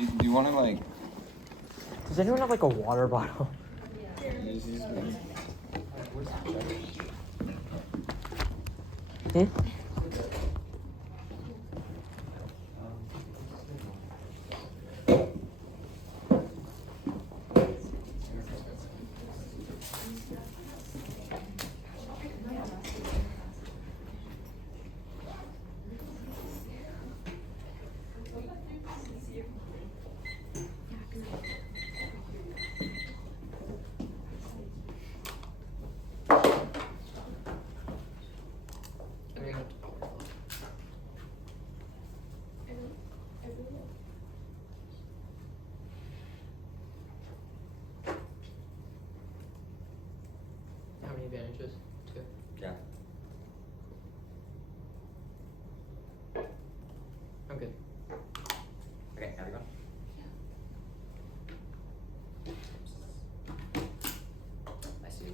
Do you want to like? Does anyone have like a water bottle? Hmm? How many advantages? 2. Yeah. I'm good. Okay, have you gone? I see.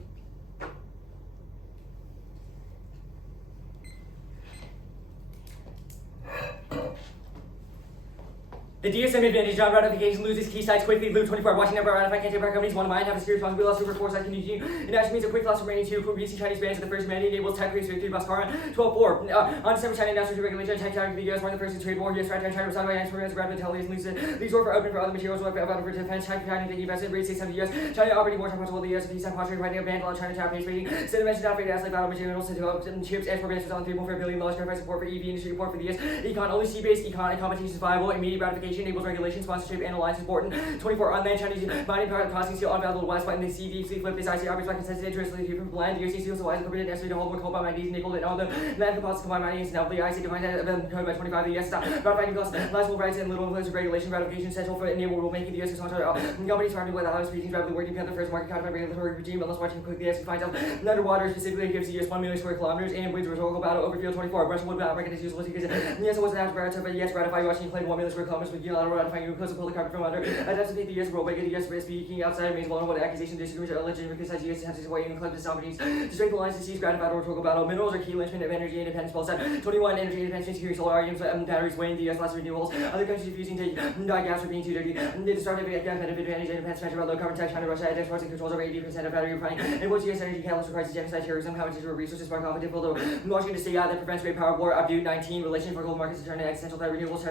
The DSM advantage, job ratification, loses key sites quickly, loop 24, watching number ratify, can't take back companies, one mind, have a serious responsibility, loss over 4 sites, continue. It actually means a quick loss remaining 2, recent Chinese bans of the first mandate enables tech creates victory, Bhaskara, 12-4. On December, China announced regulation, tech tariff to the US, one of the first to trade war, US right China was signed by Yanks, programs, rapid intelligence, leads war for open for other materials, about for defense, tech patent, the US, rate 6 of the US, China operating war time possible, the US, peace time, posture, fighting a ban, China tap pace rating, Senate mentioned not afraid to ask like battle materials to develop chips, export bans on $3.4 billion, clarify support for EV industry support for the US, econ, only sea-based econ, competition is viable, immediate ratification enables regulation, sponsorship, and alliance is important. 24 unmanned Chinese mining power crossing steel unavailable west, but in the sea deep sea flip this IC operates by consensus interest from land. DOC steals the wise incorporated necessary to hold more coal by manganese, nickel, and all the land composites combined mining is now the IC defined code by 25. The US ratified class lawful rights and little influence of regulation ratification central for enable rulemaking. The US is companies trying to with allows species rapidly working together the first market codified regulatory regime unless watching quickly the US finds out underwater specifically gives the US 1 million square kilometers and wins rhetorical battle over field 24. Russian would not recognize useless because the US wasn't after ratified, but the US ratified Washington claimed 1 million square kilometers with unilateral ratifying close to public carbon from under. Anticipate the US role making the US speaking outside remains vulnerable to accusation, disagreements, or legitimate because the US has its way in collective companies to strengthen alliances, seize gratified rhetorical battle. Minerals are key linchpin of energy independence. Both sides. 21 energy independence, security, solar arguments, batteries, wind, the US lots of renewables. Other countries refusing to die gas for being too dirty. They start of competitive advantage, independence, measure about low carbon tech, China, Russia, exports and controls over 80% of battery refining. And what's US energy catalyst requires genocide, terrorism, competition for resources, spark off a difficult Washington to stay out that prevents great power war. Abdu 19, relation for global markets to turn to existential threat, renewables,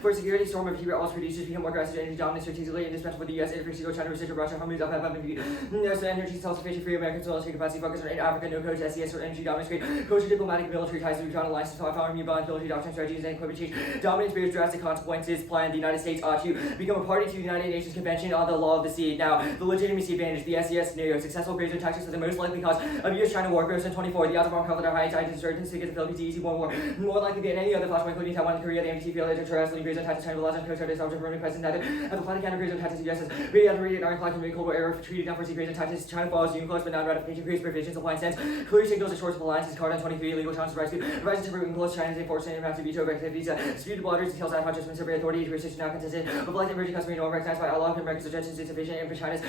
for security, storm of heat, all producers become more aggressive, energy dominant, strategically indispensable for the US, interference to China, resistant Russia, Hormuz, UFF, energy self-sufficient, free American soil, state capacity, focus on Africa, no coach, SES, or energy dominance, great coach, diplomatic, military ties, neutron alliances, power, new bonds, military doctrine, strategies, and equipment change, dominance, bears drastic consequences, plan, the United States ought to become a party to the United Nations Convention on the Law of the Sea. Now, the legitimacy advantage, the SES scenario, successful grazing tactics are the most likely cause of US-China war, gross in 24, the odds of armed conflict are high, Chinese insurgents to get the Philippines easy war, more likely than any other flashpoint, including Taiwan and Korea, the MDT failure to terrestrially grazing tactics, China, the last coast guard is also Roman present, neither have the planetary grazing tactics of US has reiterated ironclad and Cold War era treated down for sea grazing tactics, China follows UNCLOS, but non-ratification creates provisions, applying sense, clear signals, shorts of alliances, card on 23, legal challenges, rising to UNCLOS, China's enforcement, and to veto activities, disputed waters, details, ad hoc judgments, survey authority, jurisdiction not contested, reflecting emerging customary norm recognized by Allah, America's suggestions insufficient, and for China's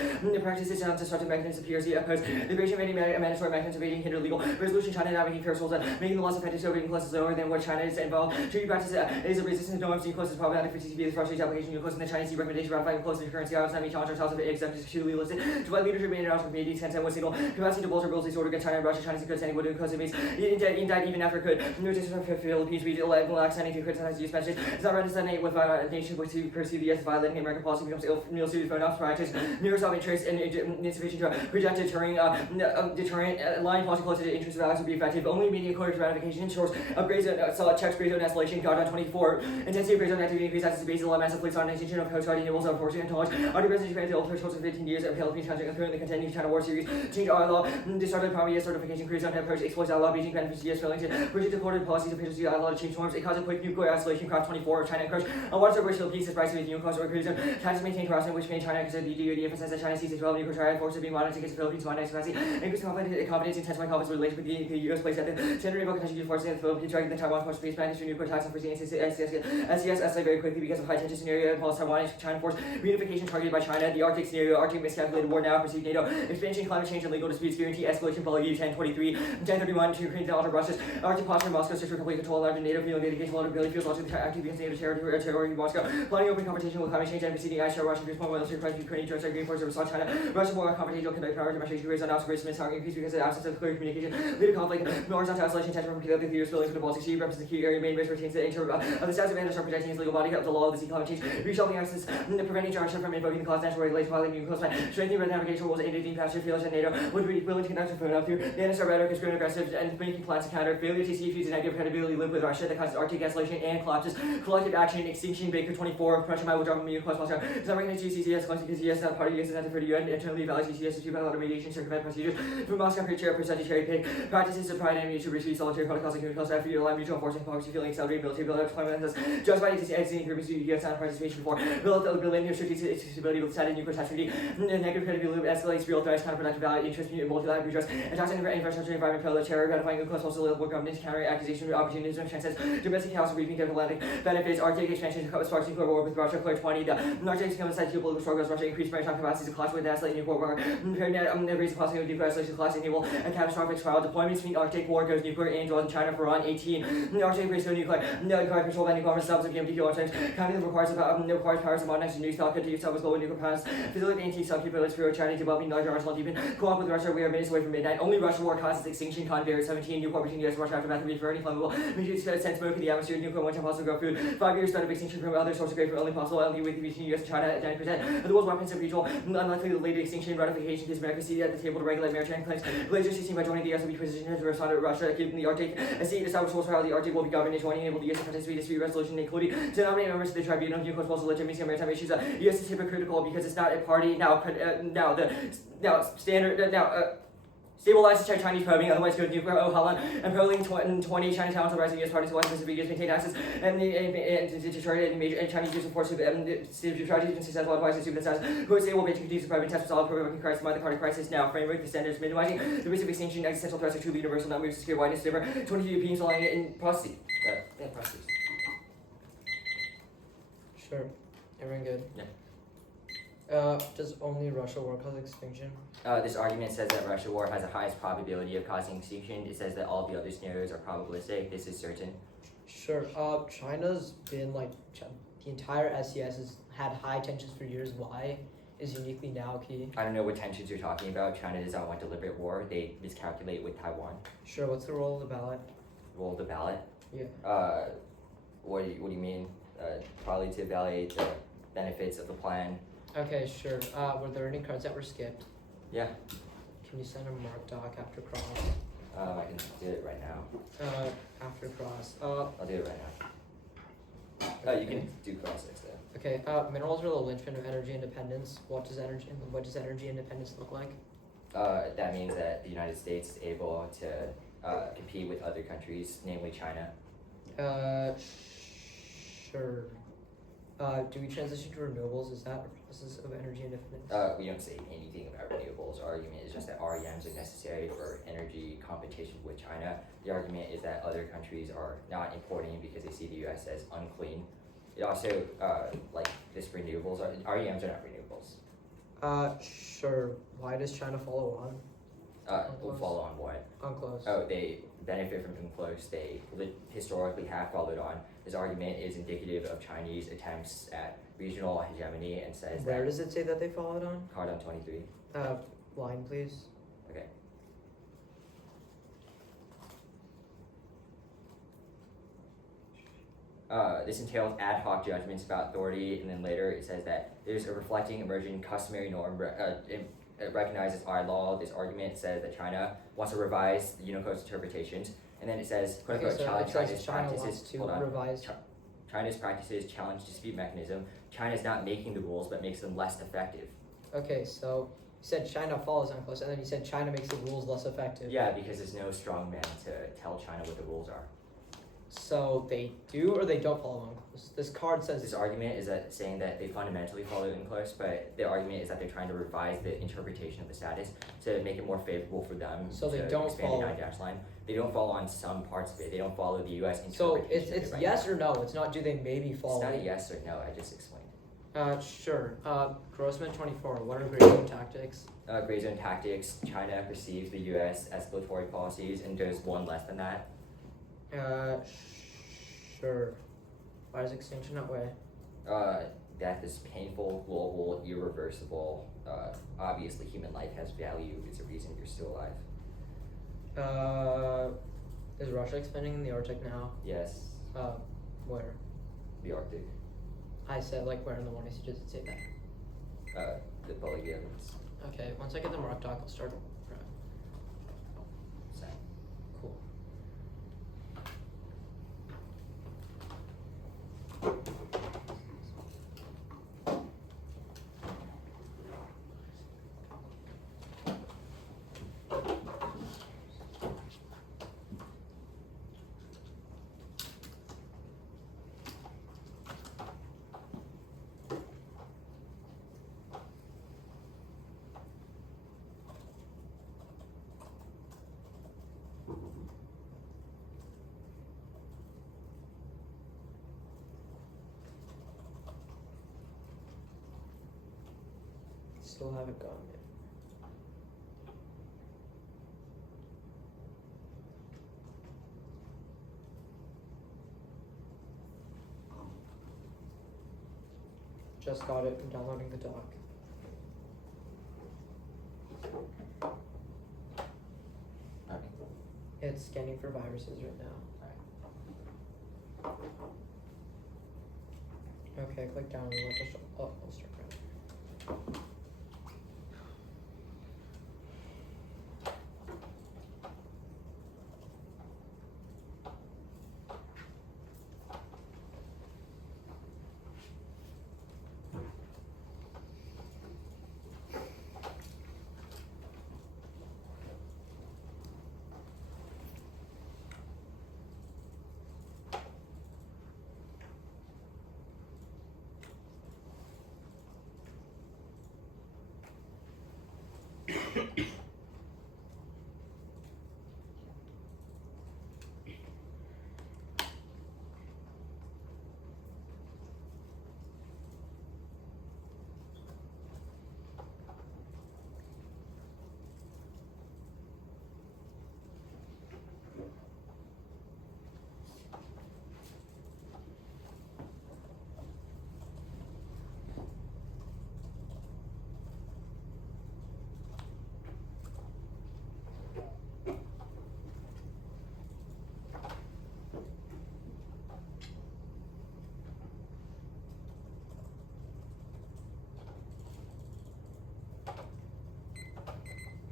practices to constructive mechanisms of PRC opposed, liberation of any mandatory mechanisms of aiding hinder legal resolution, China not making fair rules, making the loss of so UNCLOS is lower than what China is involved. Treaty practice is a resistance to norms, UNCLOS is problematic for TCP, the frustrates application, UNCLOS, and the Chinese recommendation ratifying UNCLOS in the currency, I was not mean challenge ourselves if it accepted to listed, to provide leadership in international community, consent was signal, capacity to bolster rules, disorder against China and Russia, China's good standing would do because it means indict even after it could. No decision for Philippines, we lack standing to criticize the US message. It's not right to resonate with a nation which perceive the US as violating American policy becomes ill-suited for enough practice, near self-interest and insufficient to project deterrent line policy close to the interest of Alex would be effective. Only immediate court ratification ensures upgrades solid checks, gray zone escalation, guard on 24, intensity of gray zone activity increase access to bases, massive police on extension of Coast Guard enables enforcement and knowledge. Under President Japan, the ultimate shorts of 15 years of Philippines country currently contending China war series, change our law, discard the primary US certification, cruise on approach, exploits outlaw, Beijing benefits US failing to project the quarter policies of efficiency, outlaw to change norms, it causes quick nuclear isolation, craft 24, China encroach on waters of racial peace, is pricing with UNCLOS or cruise zone, taxes maintain harassment, which made China because of the DoD emphasize that China sees its 12 nuclear triad forces being monitored against the Philippines, modernized capacity, increase confidence, intensify confidence related with the US place at the center of potential forces in the Philippines, dragging the Taiwan force space, managed to nuclear tax and foreseen SCS escalate very quickly because of high tension scenario involves Taiwan and China force reunification targeted by China. The Arctic scenario, Arctic miscalculated war now perceived NATO expansion, climate change, and legal disputes guarantee escalation. Follow U-1023, 1031 to Ukraine, alter Russia's Arctic posture. Moscow search for complete control, larger NATO feeling dedication, vulnerability feels logic active against NATO territory. Moscow planning open confrontation with climate change and proceeding ice shower. Russian point oil crisis, Ukrainian joint strike reinforced over China. Russian war confrontation kinetic power demonstration raised on observations and increase because of the absence of clear communication. Leader conflict, horizontal isolation, tension from the theory spilling to the Baltic Sea, represents the key area main risk retains the nature of the status of Anderson protecting his legal body of the law of the sea climate change, reshelving access, preventing Russia from invoking the clause national regulation, violating new coastline, strengthening red navigation rules, aiding deep passenger failures, and NATO would be willing to conduct a phone up through the NSR rhetoric is growing aggressive and making plans to counter failure to see issues and negative credibility live with Russia that causes Arctic isolation and collapses, collective action, extinction, Baker 24, Pressure Mile, withdrawal from EU plus Moscow, Summary CCS, collecting CCS, not party, US, and for the UN, internally valid CCS, to by mediation, circumvent procedures, from Moscow, chair, percentage, cherry pick, practices of pride and mutual receive solitary protocols and community after you align mutual enforcement, policy, feeling, accelerated military build up, climate has just by existing agreements to US and participation for building new strategic stability with static nuclear test treaty, negative credibility escalates real threats, counterproductive value, interest, multilateral redress, attacks on infrastructure, environment, parallel terror, ratifying a close hostile level governance, counter accusation, opportunism, transcends domestic chaos, reaping diplomatic benefits, Arctic expansion, sparks nuclear war with Russia, Clear 20, the Arctic becomes a geopolitical struggles, Russia increased maritime capacities to clash with the escalating nuclear war, raise the possibility of deep isolation class, enable a catastrophic trial, deployments mean Arctic war goes nuclear, and draws in China for on 18, Arctic race go nuclear, control by nuclear subs of PMDQ arms, counting the requires powers of modern new style to use sub global nuclear powers, facilitate anti-sub capabilities for China developing larger arsenal deepen, co-op with Russia, we are minutes away from midnight, only Russia war causes extinction, Convair 17, nuclear between US, Russia aftermath, refer any flammable, send smoke in the atmosphere, nuclear one time possible grow food, 5 years threat of extinction from other sources great for only possible, only with between US and China at 90%, the world's weapons of regional, unlikely to lead to extinction, ratification gives America seat at the table to regulate maritime claims, Glacier 16 by joining the US will be positioned to respond to Russia, keeping the Arctic, a seat established rules for how the Arctic will be governed, and joining enable the US to participate in dispute resolution, including to nominate members of the tribunal, new proposal legitimacy on maritime issues, US is hypocritical because it's not a party, stabilize the Chinese probing, otherwise go nuclear, Holland, and polling 20 Chinatowns will rise in US parties, West Pacific, maintain access, and Detroit and major Chinese use of force, strategies and successful advice to success, who would say will basically use the private test for solid provoking crisis, the party crisis now, framework, the standards, minimizing the risk of extinction, existential threats are truly universal, not moves to secure wideness, deliver 20 Europeans relying in processes. Sure. Everyone good? Yeah. Does only Russia war cause extinction? This argument says that Russia war has the highest probability of causing extinction. It says that all the other scenarios are probabilistic. This is certain. Sure. China's been the entire SCS has had high tensions for years. Why is uniquely now key? I don't know what tensions you're talking about. China does not want deliberate war. They miscalculate with Taiwan. Sure. What's the role of the ballot? Role of the ballot? Yeah. What do you mean? Probably to evaluate the benefits of the plan. Okay, sure. Were there any cards that were skipped? Yeah. Can you send a mark doc after cross? I can do it right now. After cross. I'll do it right now. You can do cross next then. Okay. Minerals are the linchpin of energy independence. What does energy independence look like? That means that the United States is able to compete with other countries, namely China. Sure. Do we transition to renewables? Is that a process of energy independence? We don't say anything about renewables. Our argument is just that REMs are necessary for energy competition with China. The argument is that other countries are not importing because they see the US as unclean. It also, this renewables, REMs are not renewables. Sure. Why does China follow on? Will follow on what? Unclose. Oh, they benefit from UNCLOS. They historically have followed on. This argument is indicative of Chinese attempts at regional hegemony and says Where that. does it say that they followed on? Card on 23. Line, please. Okay. This entails ad hoc judgments about authority, and then later it says that there's a reflecting emerging customary norm it recognizes our law. This argument says that China wants to revise the Unicod's interpretations, and then it says, quote unquote, challenge China's practices. Revise. China's practices challenge dispute mechanism. China's not making the rules, but makes them less effective. Okay, so you said China follows UNCLOS, and then you said China makes the rules less effective. Yeah, because there's no strong man to tell China what the rules are. So they do or they don't follow UNCLOS? This card says This argument is that saying that they fundamentally follow UNCLOS, but the argument is that they're trying to revise the interpretation of the status to make it more favorable for them. So they to don't expand follow. the 9 line. They don't follow on some parts of it. They don't follow the U.S. So interpretation. it's of it right yes now. or no. It's not do they maybe follow. It's not a yes or no. I just explained. Sure. Grossman 24. What are gray zone tactics? Gray zone tactics. China perceives the U.S. escalatory policies and does one less than that. Sure. Why is extinction that way? Death is painful, global, irreversible. Obviously, human life has value. It's a reason you're still alive. Is Russia expanding in the Arctic now? Yes. Where? The Arctic. I said like where in the morning, so just say that. The Bolivians. Okay, once I get the mark doc, I'll start. Same. Cool. Still haven't gone yet. Just got it. I'm downloading the doc. Okay. It's scanning for viruses right now. Okay, click download. I'll start running.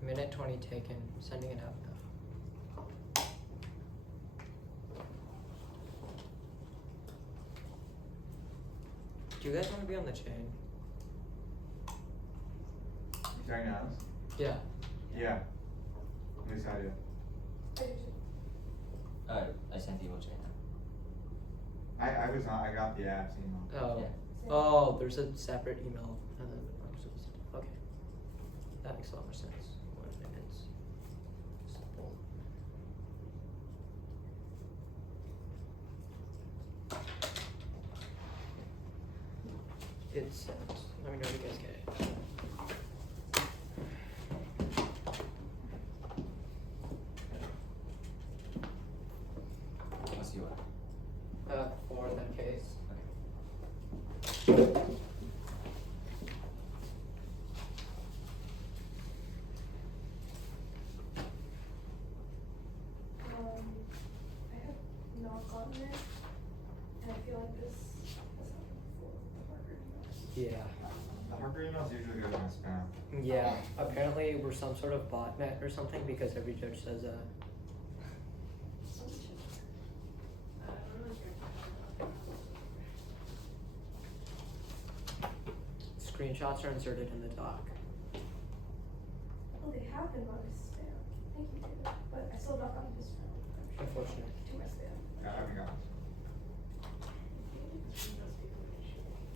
Minute 20 taken. Sending it out now. Do you guys want to be on the chain? You talking to us? Yeah. Yeah. At least I do. I sent the email chain now. I was not. I got the app's email. Oh. Yeah. Oh, there's a separate email. And then okay. That makes a lot more sense. When it's simple. It's sent. Let me know if you guys get it. Let's see what. For that case. I have not gotten it, and I feel like this has happened before with the Harker emails. Yeah. The Harker emails usually go to my spam. Yeah. Apparently we're some sort of botnet or something because every judge says screenshots are inserted in the doc. Well, they have been going to spam. Thank you, David. But I still not gotten this spam. Unfortunate. To my spam. I haven't gotten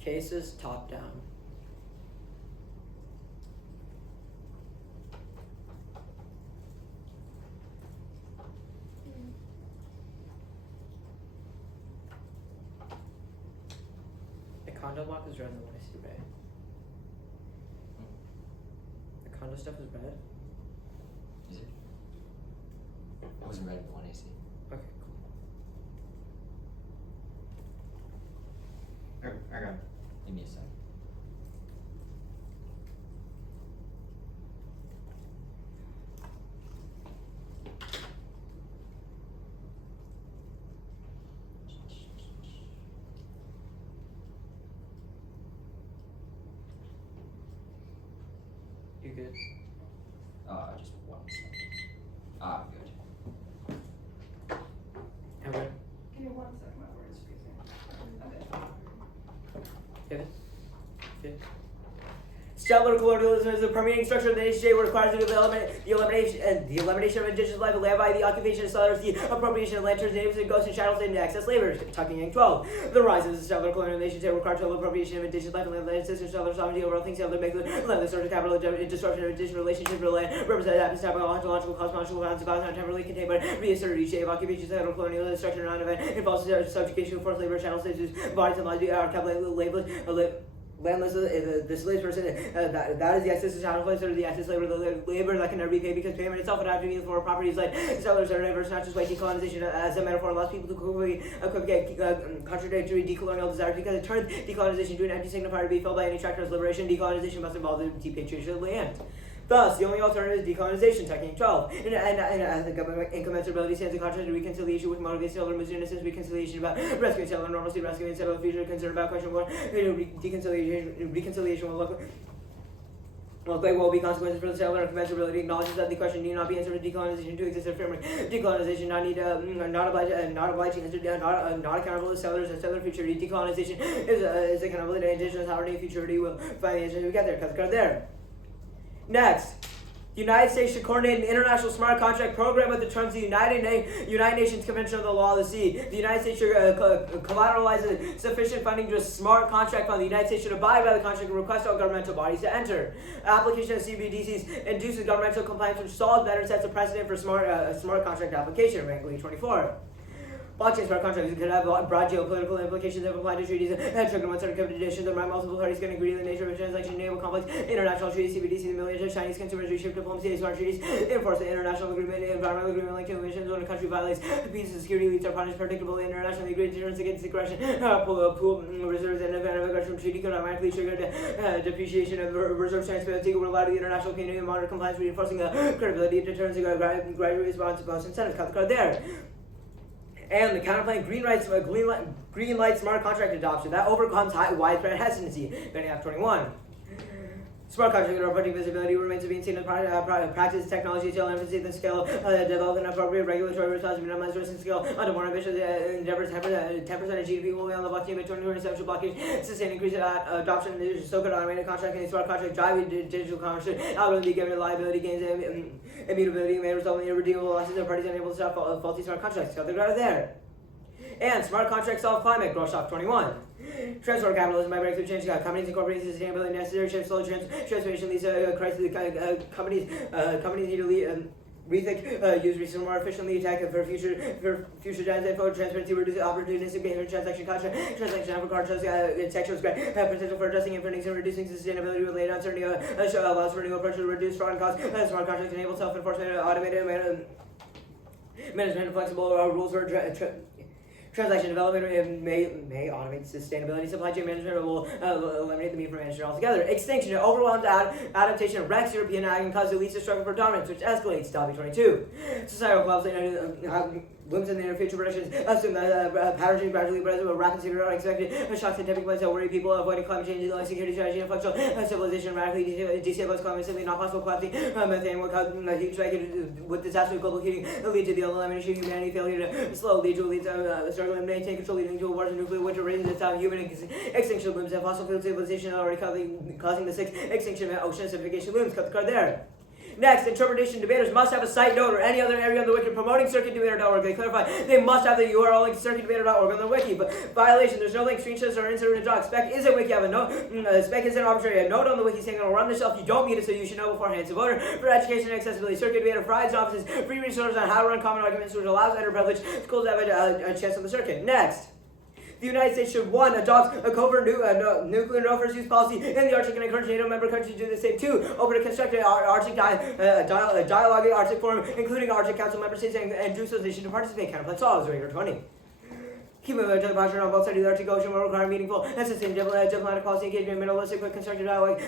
Cases top down. The condo block is red and the one I see red. The condo stuff is red? Is it? It was red one AC. Okay, cool. I got it. Give me a sec. You good? Just 1 second. Good. Everett? Give me 1 second, my word is freezing. Okay. Kevin? Good? Settler colonialism is the permeating structure of the nation state which requires the elimination of indigenous life and land by the occupation of settlers, the appropriation of land terms, natives, and ghosts and shadows, and access labor. Tucking in 12. The rise of the settler colonial nation state requires total appropriation of indigenous life and land systems, settler sovereignty over all things, settler make the land the source of capital, disruption of indigenous relationship for the land, represent happens to have ontological, cosmological grounds, not temporarily contained, but reasserted each day of occupation, settler colonial structure, non-event, involves subjugation, forced labor, chattel states, bodies and lives are kept landless, the slave person, that is the excess of chattel slaves, or the excess labor that can never be paid because payment itself would have to be in the form of properties like settlers are diverse, not just white decolonization as a metaphor allows people to quickly contradictory decolonial desires because it turns decolonization into an empty signifier to be filled by any tractor as liberation. Decolonization must involve the depatriation of land. Thus, the only alternative is decolonization, technique 12. And as the government incommensurability stands in contrast to reconciliation which motivates settler moves innocence, reconciliation about rescuing settler normalcy, rescuing settler future, concern about question 1, reconciliation will look there will be consequences for the settler, and commensurability acknowledges that the question need not be answered with decolonization to exist as a framework. Decolonization not accountable to settlers and settler futurity. Decolonization is accountable to indigenous sovereignty. Futurity will find the answer to get there. Cut the card there. Next, the United States should coordinate an international smart contract program with the terms of the United Nations Convention on the Law of the Sea. The United States should collateralize sufficient funding to a smart contract fund. The United States should abide by the contract and request all governmental bodies to enter. Application of CBDCs induces governmental compliance, which solves better sets a precedent for smart contract application. Rank 24. Blockchain smart contracts could have broad geopolitical implications that apply to treaties and trigger one certain conditions that multiple parties can agree on the nature of a transaction, enable complex international treaties, CBDC, the millions of Chinese consumers reshape diplomacy, smart treaties, enforce the international agreement, environmental agreement linked to emissions when a country violates peace and security leads are punished predictable internationally agreed deterrence against aggression, pool reserves and event of aggression treaty could automatically trigger depreciation of reserve transparency will allow the international community to monitor compliance, reinforcing the credibility of deterrence and gradual response to post incentives. Cut the card there. And the counterplan green light smart contract adoption that overcomes widespread hesitancy. Betting half 21. Smart contract reporting visibility remains to be seen in practice. Technology still emphasizes the scale of development appropriate regulatory response to minimize risk and scale under more ambitious endeavors. 10% of GDP will be on the blockchain by 2027. Blockchain sustain increased adoption. So could automated contracting and smart contract driving digital commerce algorithm be given liability gains and immutability may result in irredeemable losses and parties unable to stop faulty smart contracts. Got the right there. And smart contracts solve climate. Dosch 21. Transfer capitalism by breakthrough change. Companies incorporating sustainability necessary shift slow transformation leads to crisis. Companies need to rethink use resources more efficiently, attack for future transaction transparency, reduce opportunistic behavior, transaction for card sections, potential for addressing impermanence and reducing sustainability related uncertainty, allows for a new approach to reduce fraud and costs. Smart contracts enable self-enforcement, automated management, and flexible rules for transaction development may automate sustainability. Supply chain management will eliminate the need for management altogether. Extinction, overwhelmed adaptation wrecks European ag and causes the least struggle for dominance, which escalates. Topic 22. Societal collapse looms in the near future predictions assume that patterns gradually present with rapid severe unexpected shocks and tipping points that worry people avoiding climate change, like security strategy and functional civilization radically destabilize climate simply not possible. Collapsing methane will cause huge with disaster global heating lead to the elimination of humanity, failure to slow lead to struggle and maintain control leading to wars and nuclear winter raising the time human extinction looms and fossil fuel civilization already causing the sixth extinction of ocean acidification looms. Cut the card there. Next, interpretation debaters must have a site node or any other area on the wiki promoting circuitdebater.org. They clarify they must have the URL link to circuitdebater.org on the wiki. But violation, there's no link, screenshots are inserted in a doc. Spec is a wiki. Have a node. Spec is an arbitrary node on the wiki saying it'll run the shelf. You don't need it, so you should know beforehand. So voter for education and accessibility. Circuit debater provides offices free resources on how to run common arguments, which allows underprivileged schools to have a chance on the circuit. Next. The United States should, 1, adopt a covert nuclear no first use policy in the Arctic and encourage NATO member countries to do the same. 2, open a constructive Arctic dialogue Arctic forum, including Arctic Council member states, and do so they should participate. Counterplan solves, Ranger 20. Keep moving to the posture on both sides of the Arctic Ocean will require meaningful and sustained diplomatic policy engagement, minimalistic but constructive dialogue.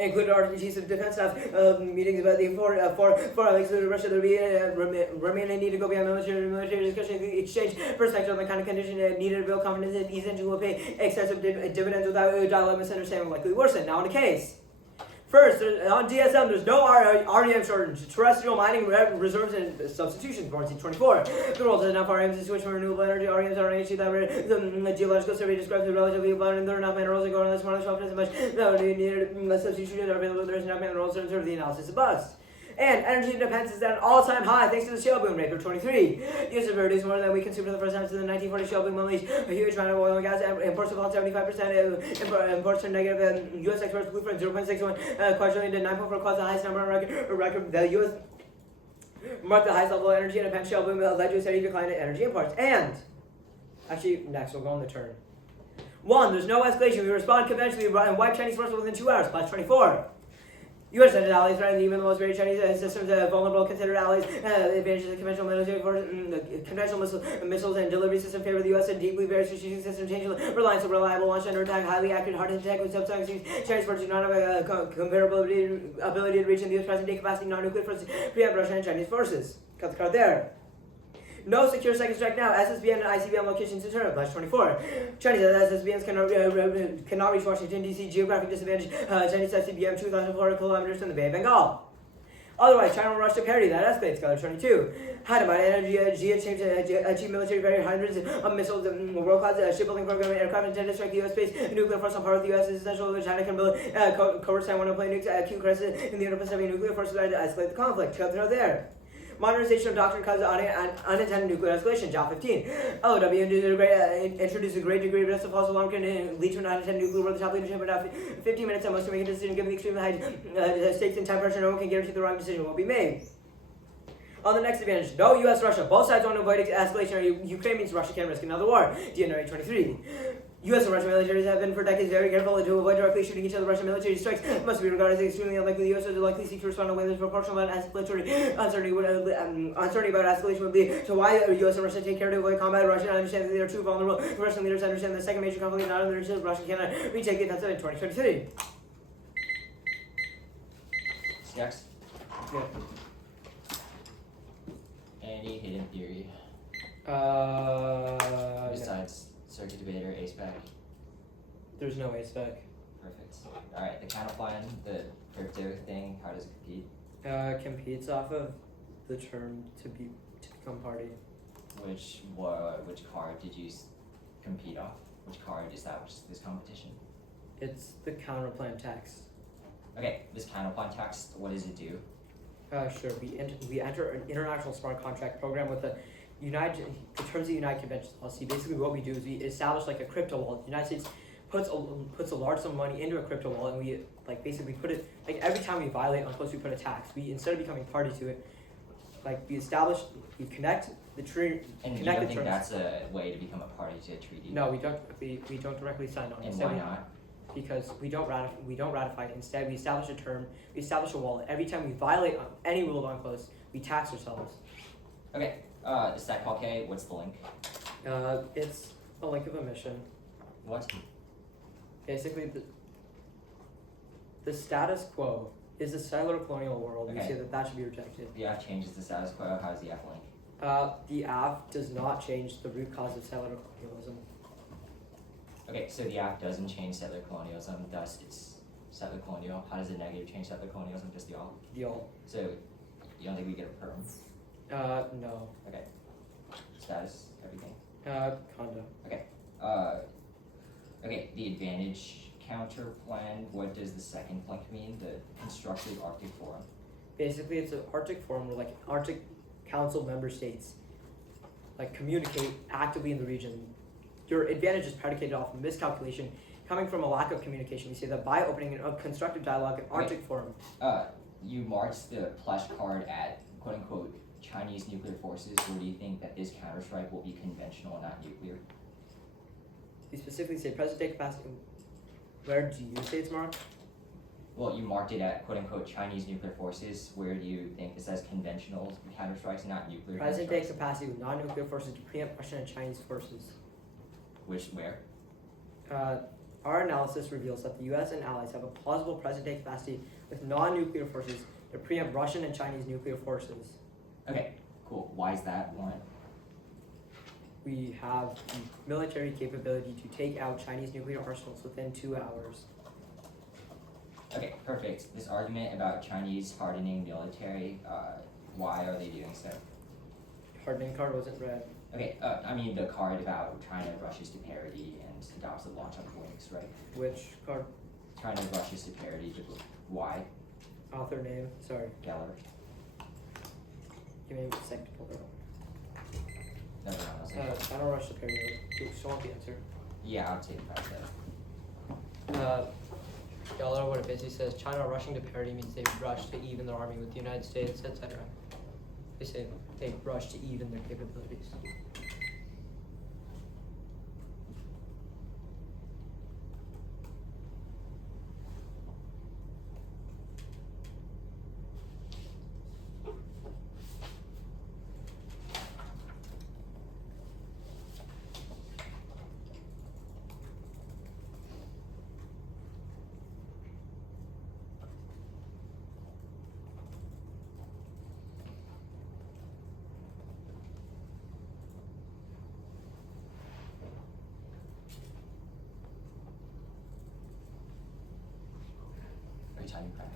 Include Arctic chiefs of defense staff meetings about the four links to Russia. There will be remain a need to go beyond military discussion, exchange perspective on the kind of condition needed to build confidence that these engines will pay excessive dividends without dialogue, misunderstanding will likely worsen. Now in the case. First, on DSM, there's no REM shortage, terrestrial mining reserves and substitutions, Warranty 24. The world has enough REMs to switch from renewable energy. REMs are an issue that the geological survey describes as relatively abundant. There are enough minerals that go on this one shelf as much. No, needed substitutions are available. There's enough minerals to observe the analysis of bust. And energy independence is at an all-time high thanks to the shale boom. Raper 23. Use of reduced more than we consumed for the first time since the 1940 shale boom unleashed a huge amount of oil and gas. Imports of all 75%. Imports are negative. U.S. exports blew from 0.61 quadrillion to 9.4, caused the highest number on record. The U.S. marked the highest level of energy independence. Shale boom led to a steady decline in energy imports. And actually, next we'll go on the turn. 1. There's no escalation. We respond conventionally and wipe Chinese forces within 2 hours. Plus 24. U.S. and allies threaten even the most great Chinese systems vulnerable, considered allies. Advantages of conventional military force, conventional missiles and delivery system favor the U.S. and deeply very strategic system change reliance on reliable launch under attack, highly accurate, hard to detect with subsonic speeds. Chinese forces do not have a comparable ability to reach in the U.S. present day capacity non-nuclear forces preempt Russian and Chinese forces. Cut the card there. No secure second strike now. SSBN and ICBM locations determined. Plus 24. Chinese SSBNs cannot reach Washington, D.C. Geographic disadvantage. Chinese SCBM 2,400 kilometers from the Bay of Bengal. Otherwise, China will rush to parity. That escalates. Color 22. High-demand energy, achieve military barrier, hundreds of missiles, world-class shipbuilding program, aircraft intended to strike the U.S. space. Nuclear force on par with the U.S. is essential. China can build covert Taiwan play nukes, acute crisis in the Indo-Pacific. Nuclear forces are to escalate the conflict. Cut through there. Modernization of doctrine causes unintended nuclear escalation. Job 15. LOW introduced a great degree of risk of false alarm can lead to an unintended nuclear war. The top leadership would have 15 minutes at most to make a decision. Given the extremely high stakes and time pressure, no one can guarantee the wrong decision will be made. On the next advantage, no U.S.-Russia. Both sides want to avoid escalation. Ukraine means Russia can risk another war. DNR 23. U.S. and Russian militaries have been for decades very careful to avoid directly shooting each other. Russian military strikes must be regarded as extremely unlikely. The U.S. would likely seek to respond in ways proportional about escalatory uncertainty about escalation would lead to why the U.S. and Russia take care to avoid combat. Russia understand that they are too vulnerable. The Russian leaders understand the second major conflict is not in their interest. Russia cannot retake the offensive in 2023. Next. Yeah. Any hidden theory No. besides circuit debater, A-spec? There's no A-spec. Perfect. Alright, the counterplan, the crypto thing, how does it compete? Competes off of the term to become party. Which card did you compete off? Which card established this competition? It's the counterplan text. Okay, this counterplan text, what does it do? Sure. We enter an international smart contract program with the terms of the United Conventions policy. Basically, what we do is we establish like a crypto wallet. The United States puts a large sum of money into a crypto wallet, and we basically put it every time we violate UNCLOS, we put a tax. We instead of becoming party to it, we connect the tree. And you don't think that's a way to become a party to a treaty? No, we don't. We don't directly sign on. And why not? Because we don't ratify it. Instead, we establish a term. We establish a wallet. Every time we violate any rule of UNCLOS, we tax ourselves. Okay. The stack call K. What's the link? It's a link of omission. What? Basically, the status quo is a settler colonial world. Okay. We say that should be rejected. The AFF changes the status quo. How does the AFF link? The AFF does not change the root cause of settler colonialism. Okay, so the AFF doesn't change settler colonialism, thus it's settler colonial. How does the negative change settler colonialism? Just the all? The all. So you don't think we get a perm? No. Okay. Status, everything. Condo. Okay. Okay, the advantage counter plan, what does the second plank mean? The constructive Arctic Forum. Basically, it's an Arctic forum where like Arctic Council member states like communicate actively in the region. Your advantage is predicated off of miscalculation coming from a lack of communication. We say that by opening a constructive dialogue in Arctic forum. You marked the plush card at quote unquote Chinese nuclear forces. Where do you think that this counterstrike will be conventional, not nuclear? We specifically say present day capacity. Where do you say it's marked? Well, you marked it at quote unquote Chinese nuclear forces. Where do you think this says conventional counterstrikes, not nuclear Present day counterstrikes? capacity with non-nuclear forces to preempt Russian and Chinese forces. Where? Our analysis reveals that the U.S. and allies have a plausible present day capacity with non-nuclear forces to preempt Russian and Chinese nuclear forces. Okay, cool. Why is that, Warren? We have the military capability to take out Chinese nuclear arsenals within 2 hours. Okay, perfect. This argument about Chinese hardening military, why are they doing so? Hardening card wasn't read. Okay, I mean the card about China rushes to parity and adopts the launch on points, right? Which card? China rushes to parity, why? Author name? Sorry. Geller. Give me a sec to pull it up. Never mind, I'll say. I don't rush the period. Do you still want the answer? Yeah, I'll take that. Geller, what it basically says, China rushing to parity means they rush to even their army with the United States, etc. They say they rush to even their capabilities. Are you timing prep?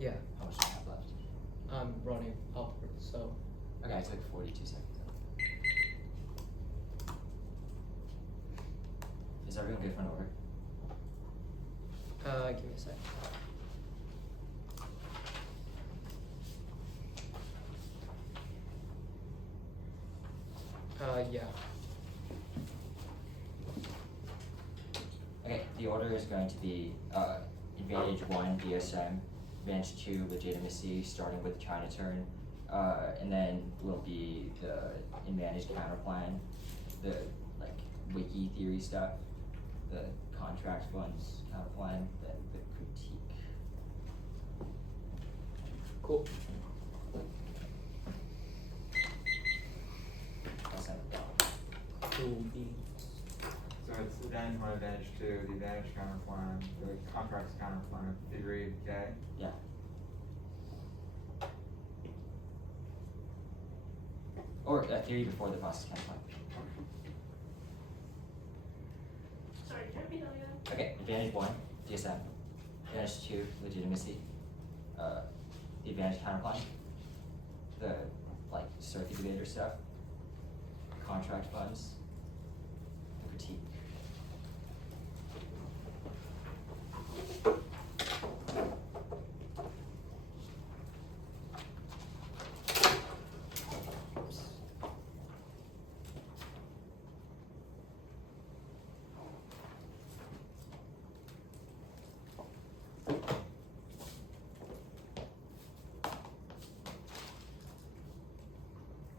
Yeah, How much do you have left? I'm running upwards, so Okay, I took 42 seconds. Is everyone good for an order? give me a sec. Yeah. Okay, the order is going to be advantage 1 DSM, advantage 2 legitimacy, starting with China turn, and then will be the advantage counter plan, the like wiki theory stuff, the contract funds counter plan, then the critique. Cool. I'll send it down. Cool beans. So it's advantage 1, advantage 2, the advantage counter plan, the contracts counter plan, theory, okay? Yeah. Or theory before the process counter plan. Sorry, can you repeat that again? Okay, advantage 1, DSM. Advantage 2, legitimacy. The advantage counterplan. The like circuit debater stuff. Contract funds. The critique.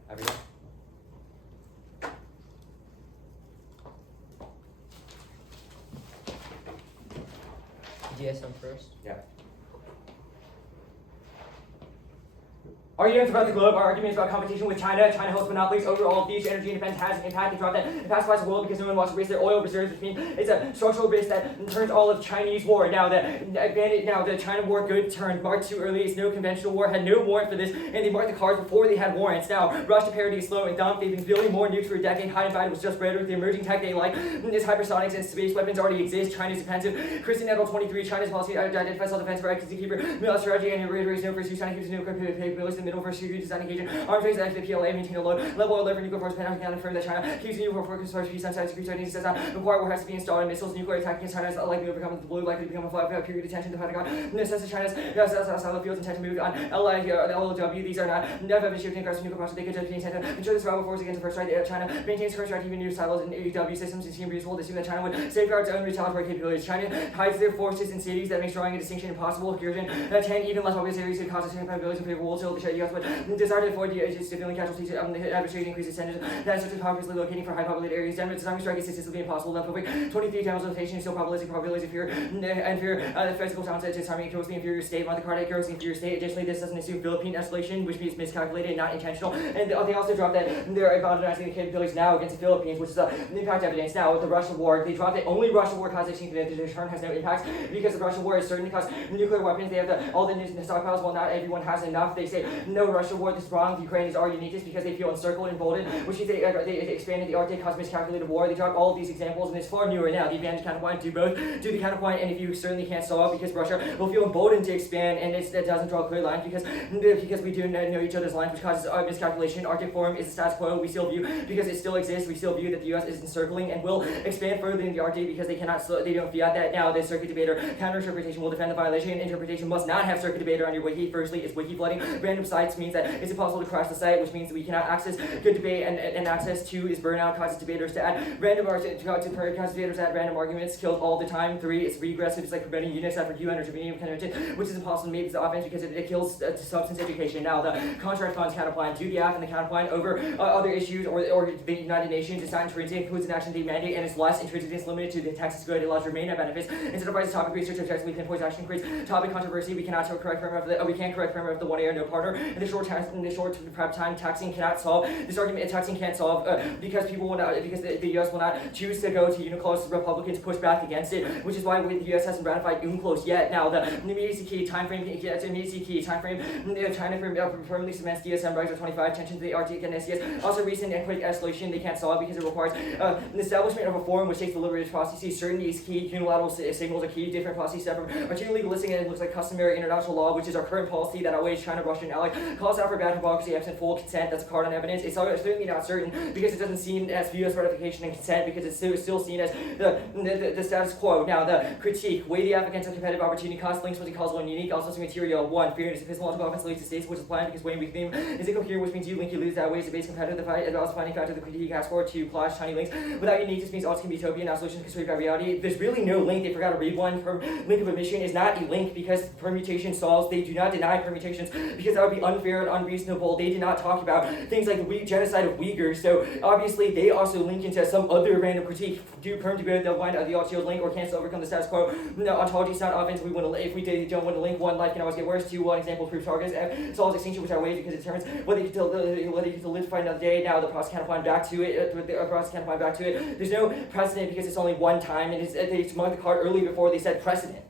Everyone? DSM first. Yeah. Arguments about the globe are arguments about competition with China. China holds monopolies over all future energy independence has an impact and drop that it pacifies the world because no one wants to raise their oil reserves, which means it's a structural risk that turns all of Chinese war. Now the China war good turned marked too early. It's no conventional war, had no warrant for this, and they marked the cards before they had warrants. Now rush to parity is slow and dumb. They've been building more nukes for a decade. High and Biden was just bred with the emerging tech they like. This hypersonics and space weapons already exist. China's defensive. Christian Edel 23. China's policy identifies self-defense for keeper. Saranya and reiterates no pursuit. China keeps no capabilities. the middle versus security design engagement. Arms raised at the PLA, maintain a low level of nuclear force pen and further that China keeps new focus towards peace and security studies says that require war has to be installed in missiles. Nuclear attack against China is likely to become the blue, likely to become a period of tension. The Pentagon assesses China's solid fields intent to move on LW. These are not never shifting across nuclear process. They could just be intent to ensure the survival force against the first strike. China maintains current strike even new silos in AW systems. It seems reasonable to assume that China would safeguard its own retaliatory capabilities. China hides their forces in cities that makes drawing a distinction impossible. Incursion 10 even less obvious areas could cause significant probabilities in favor of Wolseley. The U.S. would desire to avoid the civilian casualties. The administration increases tension that is such as obviously locating for high populated areas. Dynamic strike is statistically impossible. Left quick 23 times location is still probabilities of fear and fear physical challenge to disarming kills the inferior state. Monte Carlo kills the inferior state. Additionally, this doesn't assume Philippine escalation, which means miscalculated and not intentional. And they also dropped that they're modernizing the capabilities now against the Philippines, which is the impact evidence. Now with the Russia war, they dropped it. Only Russia war causes the deterrent has no impact because the Russia war is certain to cause nuclear weapons. They have all the stockpiles. Well, not everyone has enough. They say no Russia war. This is wrong. The Ukraine is our uniqueness because they feel encircled and emboldened, which means they expanded the Arctic cause miscalculated war. They dropped all of these examples, and it's far newer now. The advantage counterpoint do both. Do the counterpoint, and if you certainly can't solve because Russia will feel emboldened to expand, and it doesn't draw clear lines because we do know each other's lines, which causes miscalculation. Arctic forum is the status quo. We still view because it still exists. We still view that the U.S. is encircling and will expand further in the Arctic because they cannot. They don't fiat that now. The circuit debater counter interpretation will defend the violation. Interpretation must not have circuit debater on your wiki. Firstly, it's wiki flooding. Random sites means that it's impossible to crash the site, which means that we cannot access good debate, and access to is burnout causes debaters to add random debaters add random arguments killed all the time. 3, it's regressive. It's like preventing units after UN or intervening which is impossible to make the offense because it kills substance education. Now the contract funds counterplan do the AFF and the counterplan over other issues or the United Nations. It's not intrinsic, includes an action they mandate, and it's less intrinsic. It's limited to the Texas good. It allows to remain at benefits. Instead of provides topic research objectively pinpoints action creates topic controversy. We cannot correct we can't correct parameter of the 1A or no partner. In the short prep time, taxing cannot solve this argument. Taxing can't solve because people will not because the U.S. will not choose to go to UNCLOS. Republicans push back against it, which is why the U.S. hasn't ratified UNCLOS yet. Now the immediacy key time frame. China firmly cements DSM rights of 25 tensions to the Arctic and SCS. Also recent and quick escalation they can't solve because it requires the establishment of a forum which takes deliberative processes. Certainty is key. Unilateral signals are key. Different processes separate. Are too legalistic and it looks like customary international law, which is our current policy that outweighs China, Russia, and ally. Calls out for bad hypocrisy, absent full consent. That's a card on evidence. It's certainly not certain because it doesn't seem as U.S. ratification and consent because it's still seen as the status quo. Now the critique. Weigh the applicants of competitive opportunity cost links what he calls one unique. Also some material. 1. Fairness. Epistemological offense leads to states which is planned because weighing weak theme is incoherent, which means you link you lose. That way is the base competitive. The fight and also finding factor the critique asks for. 2. Clash tiny links. Without uniqueness means odds can be utopian. Now solutions constructed by reality. There's really no link. They forgot to read one. Link of omission is not a link because permutation solves. They do not deny permutations because that would be unfair and unreasonable. They did not talk about things like the genocide of Uyghurs. So obviously they also link into some other random critique. Do perm to go, they'll find the alt-shield link or cancel overcome the status quo. No, ontology is not offense. We want to if we don't want to link one life can always get worse. 2. One example proves targets. F solves extinction, which outweighs because it determines whether you can live to fight another day. Now the process can apply back to it. There's no precedent because it's only one time, and it's marked the card early before they said precedent.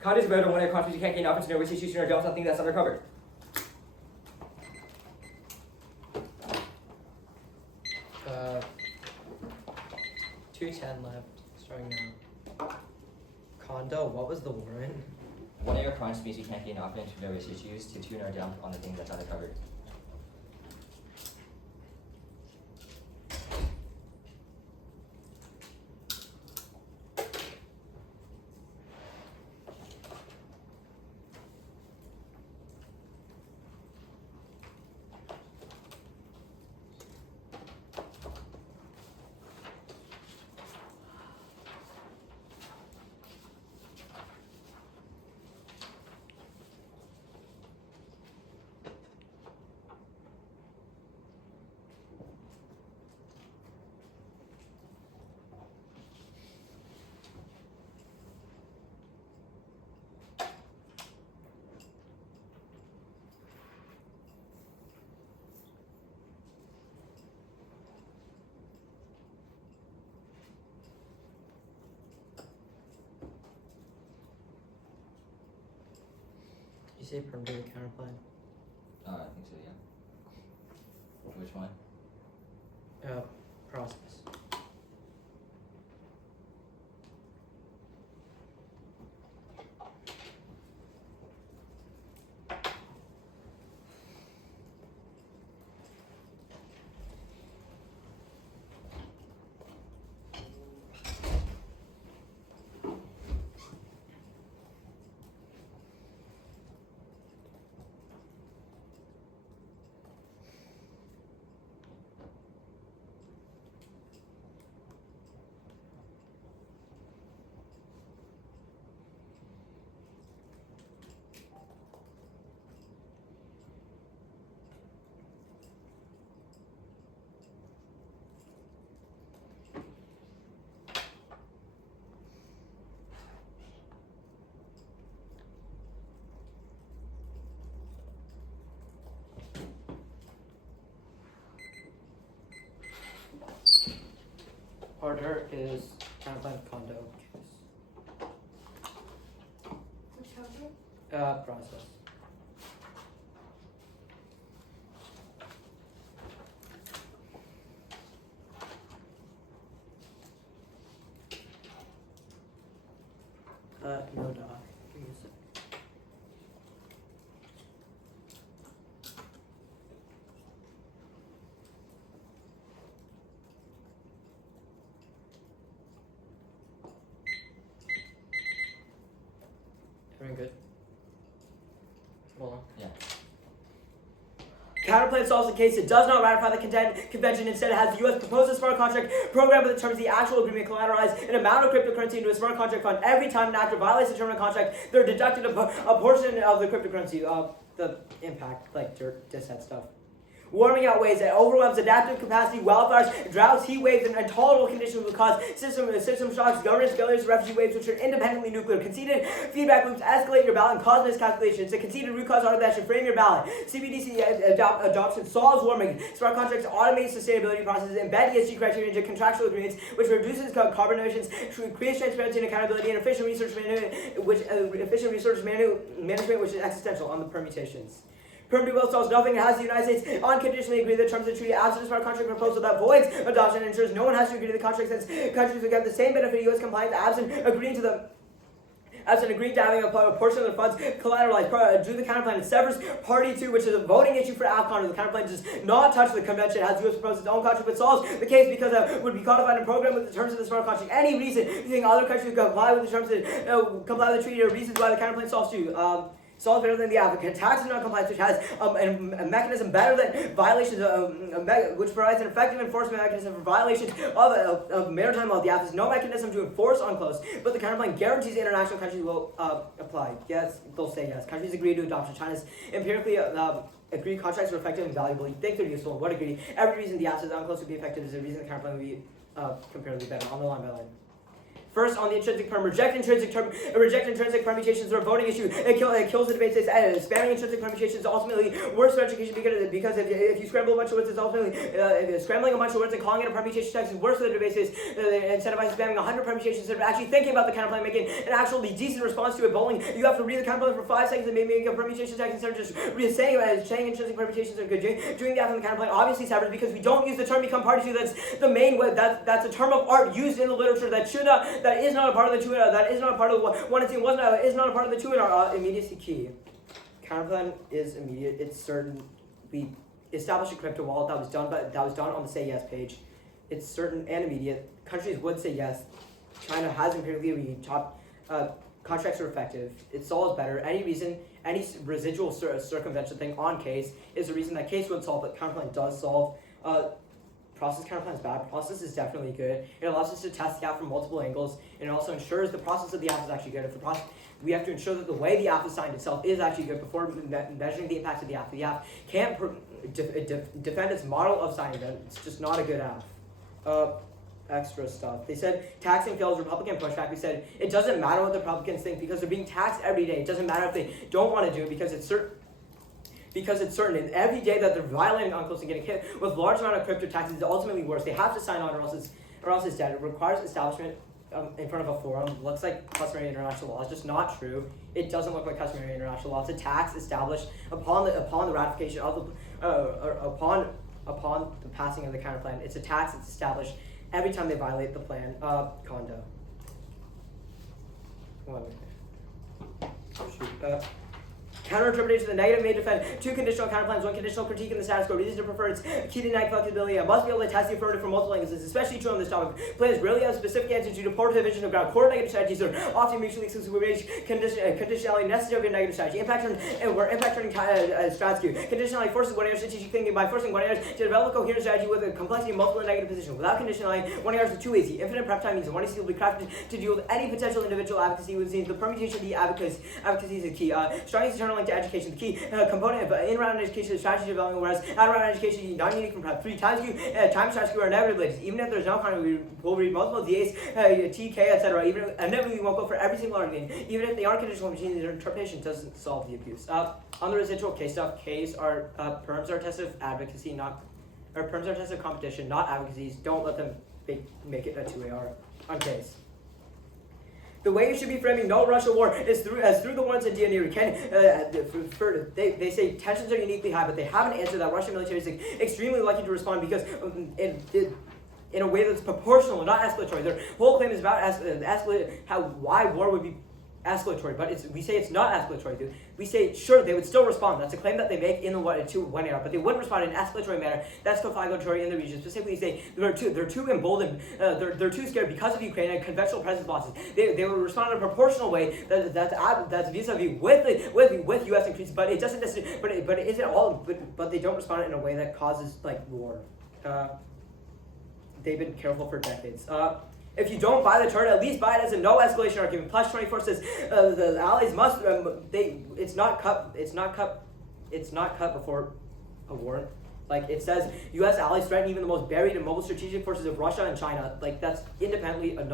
Cod is a vote on one-air conflict. You can't gain offense to know which issues or don't something that's undercovered. Uh, 210 left, starting now. Condo, what was the warrant? 1A crunch means you can't gain offense to know which issues to tune or down on the thing that's undercovered. Did you say perm data counterplan? I think so, yeah. Which one? Process. order is counterplan condo case. Which chapter? Process. No doc. Give me a sec. Everything good? Hold on. Yeah. Counterplan solves the case. It does not ratify the convention. Instead, it has the U.S. propose a smart contract program with the terms of the actual agreement collateralized an amount of cryptocurrency into a smart contract fund. Every time an actor violates the term of the contract, they're deducted a portion of the cryptocurrency. The impact, like dirt, that stuff. Warming outweighs it, overwhelms adaptive capacity, wildfires, droughts, heat waves, and intolerable conditions will cause system shocks, governance failures, refugee waves, which are independently nuclear. Conceded feedback loops escalate your ballot and cause miscalculations. A conceded root cause article that should frame your ballot. CBDC adoption solves warming. Smart contracts automate sustainability processes, embed ESG criteria into contractual agreements, which reduces carbon emissions, creates transparency and accountability, and efficient research management, which is existential on the permutations. Permanent will solves nothing. It has the United States unconditionally agree to the terms of the treaty absent a smart contract proposal that voids adoption and ensures no one has to agree to the contract since countries will get the same benefit U.S. compliance absent agreeing to having a portion of the funds collateralized due to the counterplan. It severs party 2, which is a voting issue for AFF. The counterplan does not touch the convention. It has U.S. proposed its own contract, but solves the case because it would be codified in a program with the terms of the smart contract. Any reason you think other countries comply with the terms of comply with the treaty or reasons why the counterplan solves too. Solves better than the applicant. Tax and non-compliance, which has a mechanism better than violations, which provides an effective enforcement mechanism for violations of maritime law. The AFF has no mechanism to enforce UNCLOS, but the counterplan guarantees international countries will apply. Yes, they'll say yes. Countries agree to adoption. China's empirically agreed contracts are effective and valuable. You think they're useful. What agree? Every reason the AFF says UNCLOS would be effective is the reason the counterplan would be comparatively better. On the line by line. First, on the intrinsic term, reject intrinsic permutations are a voting issue. It kills the debate. Says spamming intrinsic permutations is ultimately worse for education because if you scramble a bunch of words, it's ultimately scrambling a bunch of words and calling it a permutation text is worse for the debate. Says incentivizing spamming 100 permutations instead of actually thinking about the counterplan, making an actually decent response to it. Bowling, you have to read the counterplan for 5 seconds and maybe make a permutation text instead of just saying intrinsic permutations are good. Doing that from the counterplan obviously severs because we don't use the term become party to. That's the main way. That's a term of art used in the literature that should not. That is not a part of the two. That is not a part of the one. Is not a part of the two in our immediacy key. Counterplan is immediate. It's certain. We established a crypto wallet that was done on the say yes page. It's certain and immediate. Countries would say yes. China has empirically agreed. Contracts are effective. It solves better. Any reason, any residual circumvention thing on case is the reason that case wouldn't solve, but counterplan does solve. Process counterplan is bad. Process is definitely good. It allows us to test the app from multiple angles, and it also ensures the process of the app is actually good. If the process, we have to ensure that the way the app is signed itself is actually good before measuring the impact of the app. The app can't defend its model of signing it. It's just not a good app. Extra stuff. They said taxing fails Republican pushback. We said it doesn't matter what the Republicans think because they're being taxed every day. It doesn't matter if they don't want to do it because it's certain. And every day that they're violating UNCLOS and getting hit with large amount of crypto taxes is ultimately worse. They have to sign on or else it's dead. It requires establishment in front of a forum. It looks like customary international law. It's just not true. It doesn't look like customary international law. It's a tax established upon the ratification of upon the passing of the counterplan. It's a tax that's established every time they violate the plan. Condo. Counterinterpretation of the negative may defend 2 conditional counterplans, 1 conditional critique in the status quo. Reasons to prefer its key to NEG flexibility. I must be able to test the affirmative from multiple angles. It's especially true on this topic. Plans rarely have specific answers due to poor division of ground. Core negative strategies are often mutually exclusive with conditionality necessary of a negative strategy. Impact turning strategy. Conditionality forces one area strategic thinking by forcing one area to develop a coherent strategy with a complexity of multiple negative positions. Without conditionality, one area is too easy. Infinite prep time means one EC will be crafted to deal with any potential individual advocacy. With the permutation of the advocacy is the key. Strongest internal link to education. The key component of in-round education is strategy development, whereas out-round education is non-unique from prep. 3 times time strategy are never related. Even if there's no kind of, we will read multiple DAs, TK, etc. Even inevitably we won't go for every single argument. Even if they are conditional machines, their interpretation doesn't solve the abuse. On the residual case stuff, perms are a test of advocacy, perms are a test of competition, not advocacies. Don't let them make it a 2AR on case. The way you should be framing no Russia war is through the words of Tian. They say tensions are uniquely high, but they haven't answered that Russian military is extremely lucky to respond because in a way that's proportional and not escalatory. Their whole claim is about why war would be escalatory, but we say it's not escalatory, dude. We say, sure, they would still respond. That's a claim that they make in the 1AR, but they wouldn't respond in an escalatory manner. That's conflagratory in the region. Specifically, say they're too emboldened, they're too scared because of Ukraine and conventional presence losses. They would respond in a proportional way that's vis-a-vis with U.S. increases, but it doesn't necessarily, but it isn't all, but they don't respond in a way that causes like war. They've been careful for decades. If you don't buy the chart, at least buy it as a no escalation argument. Plus 24 says the allies must. It's not cut before a war. Like it says, U.S. allies threaten even the most buried and mobile strategic forces of Russia and China. Like that's independently a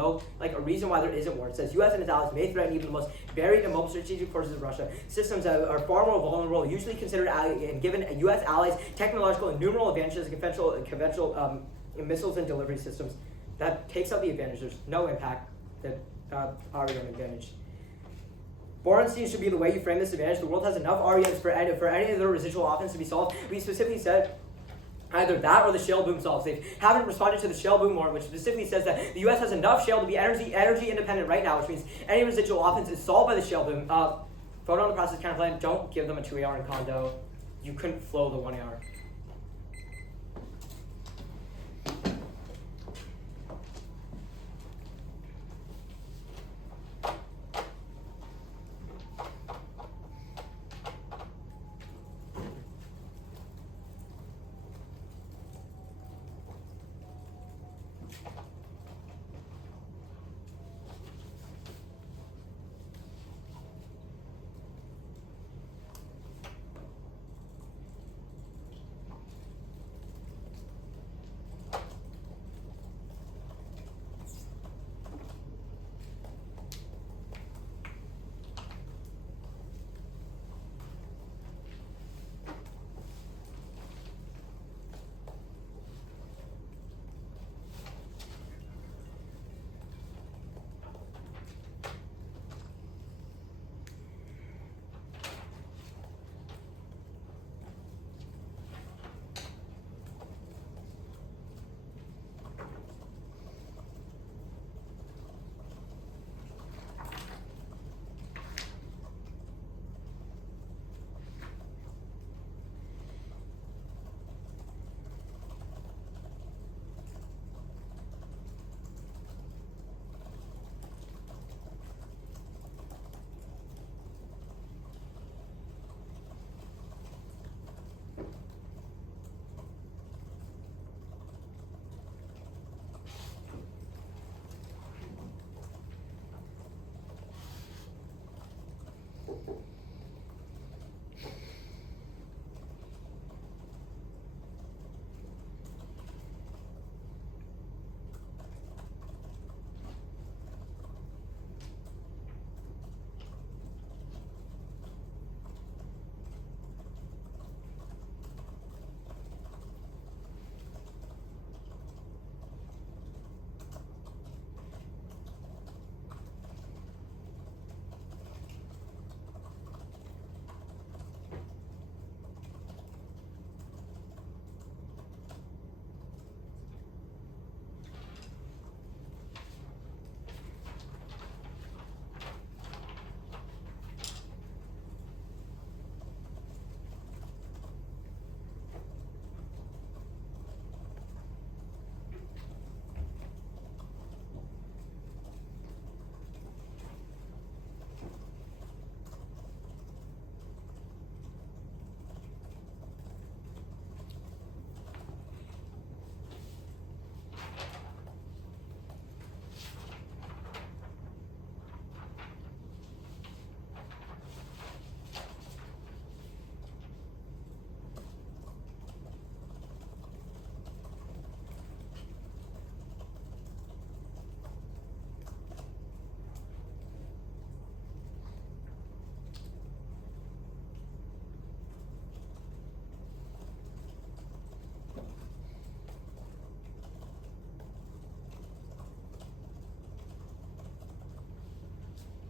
reason why there isn't war. It says U.S. and its allies may threaten even the most buried and mobile strategic forces of Russia. Systems that are far more vulnerable, usually considered and given U.S. allies technological and numeral advantages, conventional missiles and delivery systems. That takes out the advantage. There's no impact that REM advantage. Borenstein should be the way you frame this advantage. The world has enough REMs for any of their residual offense to be solved. We specifically said either that or the shale boom solves. They haven't responded to the shale boom war, which specifically says that the U.S. has enough shale to be energy independent right now, which means any residual offense is solved by the shale boom. Vote on the process counter plan. Don't give them a 2AR in condo. You couldn't flow the 1AR.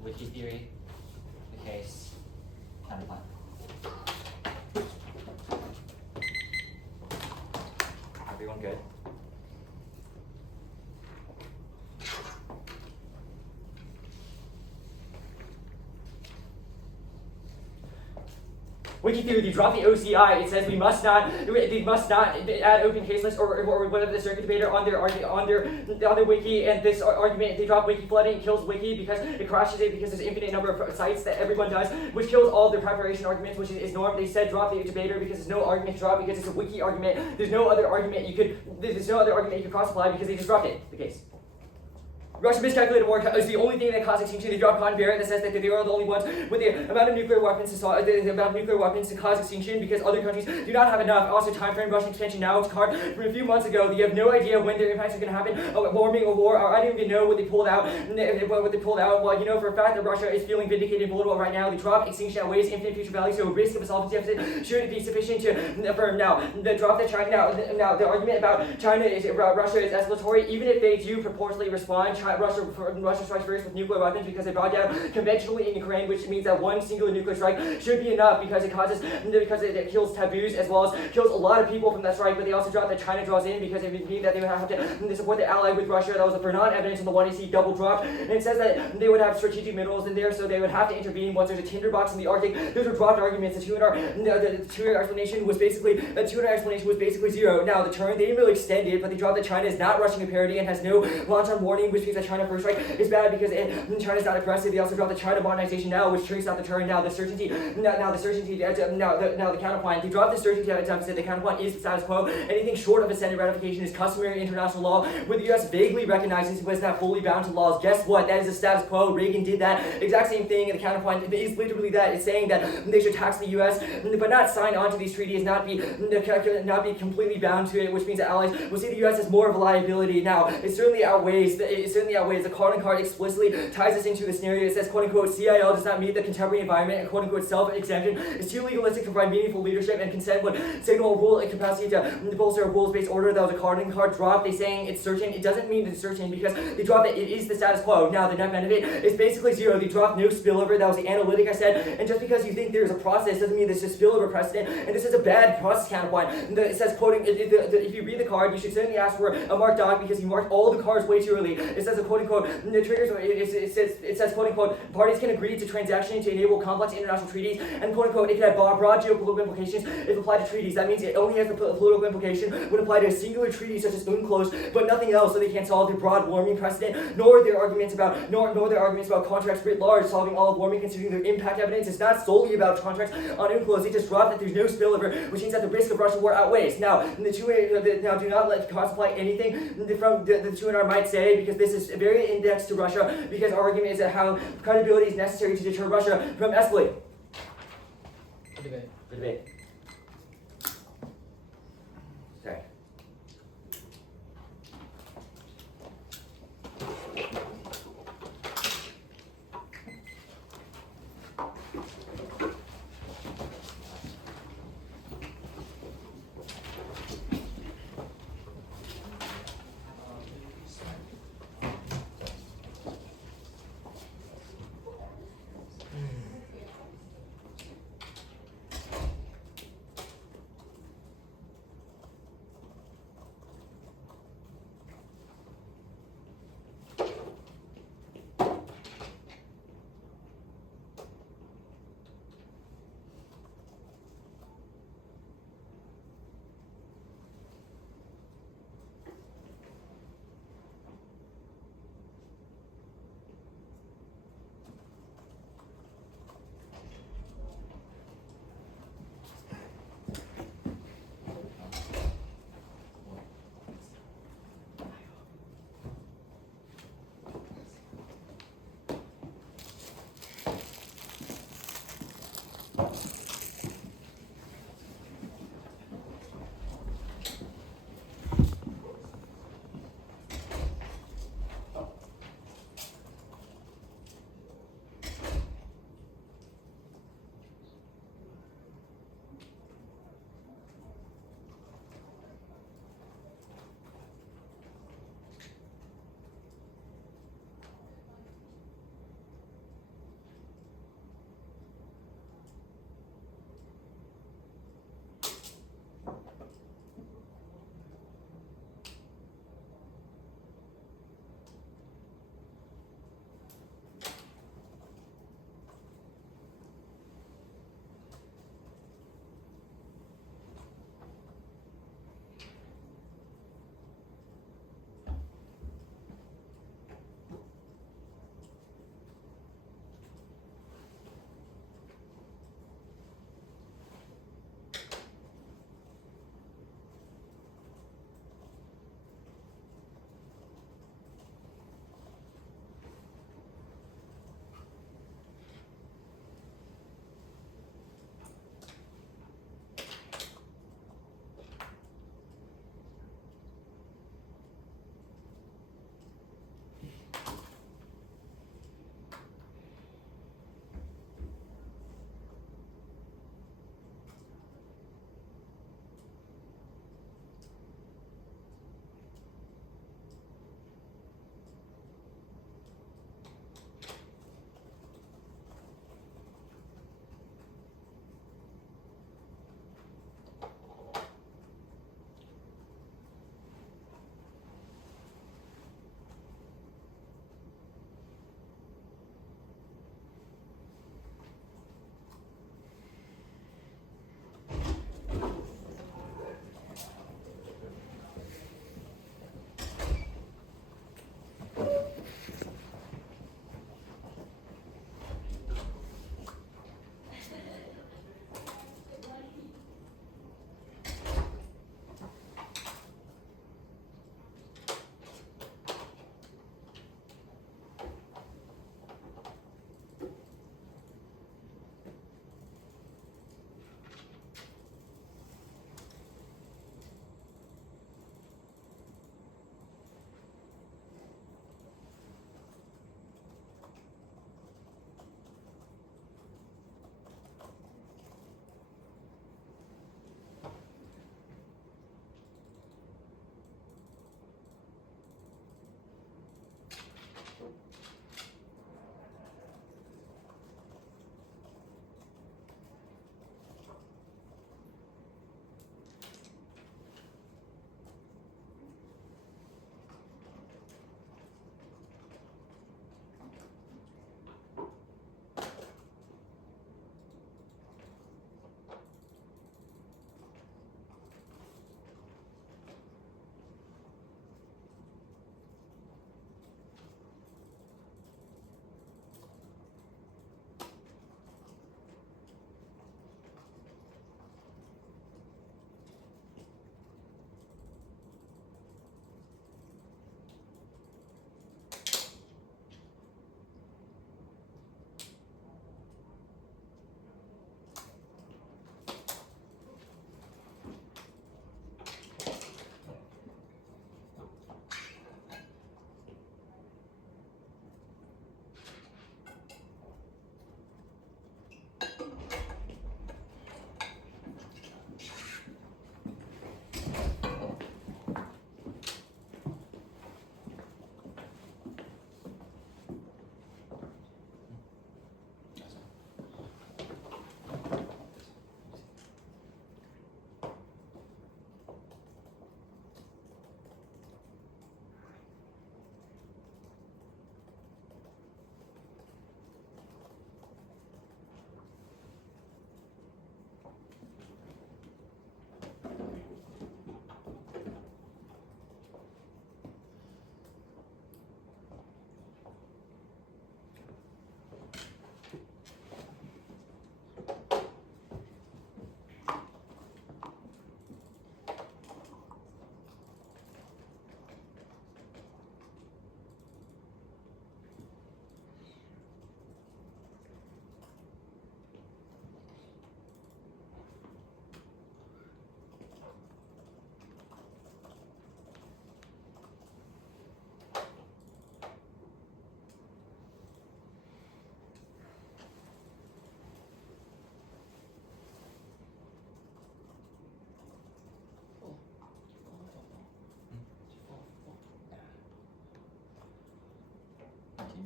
wiki theory, the case, counterplan. Everyone good? Wiki theory, they drop the OCI. It says they must not add open case lists or whatever the circuit debater on their wiki. And this argument, they drop wiki flooding, kills wiki because it crashes it because there's an infinite number of sites that everyone does, which kills all their preparation arguments, which is norm. They said drop the debater because there's no argument to drop because it's a wiki argument. There's no other argument you could cross apply because they just dropped it. The case. Russia miscalculated war is the only thing that caused extinction. They dropped Convair that says that they are the only ones with the amount of nuclear weapons to cause extinction because other countries do not have enough. Also, time frame Russian expansion now it's card from a few months ago. They have no idea when their impacts are going to happen. Warming or war, or I don't even know what they pulled out. Well, you know for a fact that Russia is feeling vindicated and vulnerable right now. They drop extinction at ways infinite future value, so risk of a solvency deficit should be sufficient to affirm. Now, the drop that China now the argument about China is Russia is escalatory. Even if they do proportionally respond, Russia strikes first with nuclear weapons because they brought down conventionally in Ukraine, which means that one singular nuclear strike should be enough because it kills taboos as well as kills a lot of people from that strike. But they also drop that China draws in because it would mean that they would have to support the ally with Russia. That was the for non-evidence on the 1AC double drop, and it says that they would have strategic minerals in there, so they would have to intervene once there's a tinderbox in the Arctic. Those are dropped arguments. The two-hour explanation was basically zero. Now the turn they didn't really extend it, but they dropped that China is not rushing a parity and has no long-term warning, which means that China first strike is bad because China's not aggressive. They also dropped the China modernization now, which shrinks out the turn. Now the certainty, now the counterpoint. They dropped the certainty at a deficit. The counterpoint is the status quo. Anything short of a Senate ratification is customary international law, where the U.S. vaguely recognizes but is not fully bound to laws. Guess what? That is the status quo. Reagan did that exact same thing, and the counterpoint is literally that. It's saying that they should tax the U.S. but not sign on to these treaties, not be completely bound to it, which means that allies will see the U.S. as more of a liability. Now, it certainly outweighs. The card explicitly ties us into the scenario. It says, quote unquote, CIL does not meet the contemporary environment, and quote unquote, self-exemption is too legalistic to provide meaningful leadership, and consent would signal a rule and capacity to bolster a rules-based order. That was a card drop. They saying it's certain. It doesn't mean it's certain because they drop it. It is the status quo. Now, the net benefit is basically zero. They dropped no spillover. That was the analytic I said. And just because you think there's a process doesn't mean there's a spillover precedent. And this is a bad process counterpoint. It says, quoting, if you read the card, you should certainly ask for a marked doc because he marked all the cards way too early. It says, quote unquote, the triggers. It says, quote unquote, parties can agree to transaction to enable complex international treaties, and quote unquote, it can have broad geopolitical implications if applied to treaties. That means it only has the political implication when applied to a singular treaty such as UNCLOS, but nothing else. So they can't solve the broad warming precedent, nor their arguments about contracts writ large, solving all of warming, considering their impact evidence. It's not solely about contracts on UNCLOS. They just drop that there's no spillover, which means that the risk of Russian war outweighs. Now, do not let contemplate anything from the 2NR might say, because this is very indexed to Russia, because our argument is that how credibility is necessary to deter Russia from escalating. Good debate. Sorry.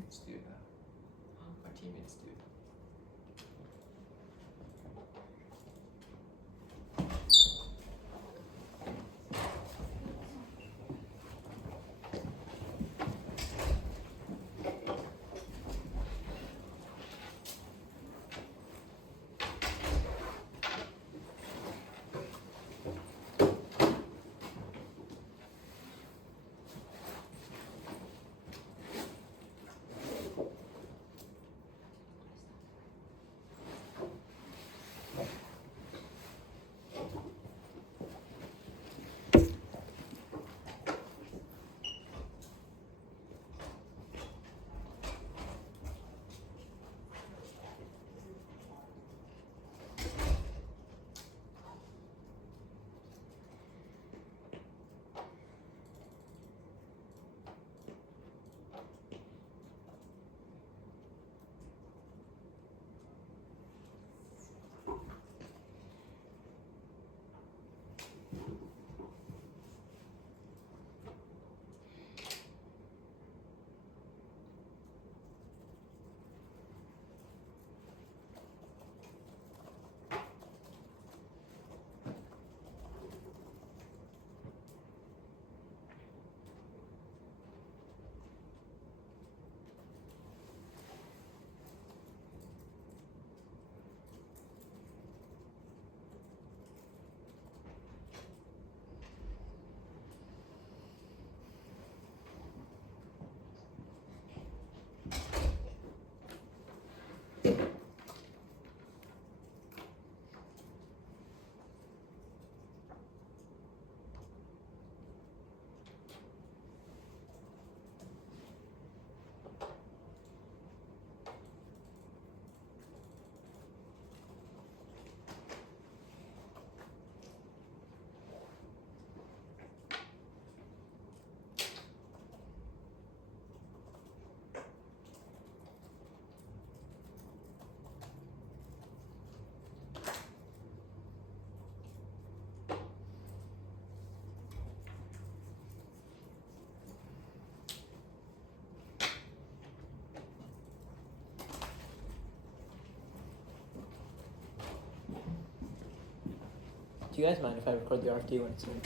teammates do that. Our teammates do. Do you guys mind if I record the RFD when it's in?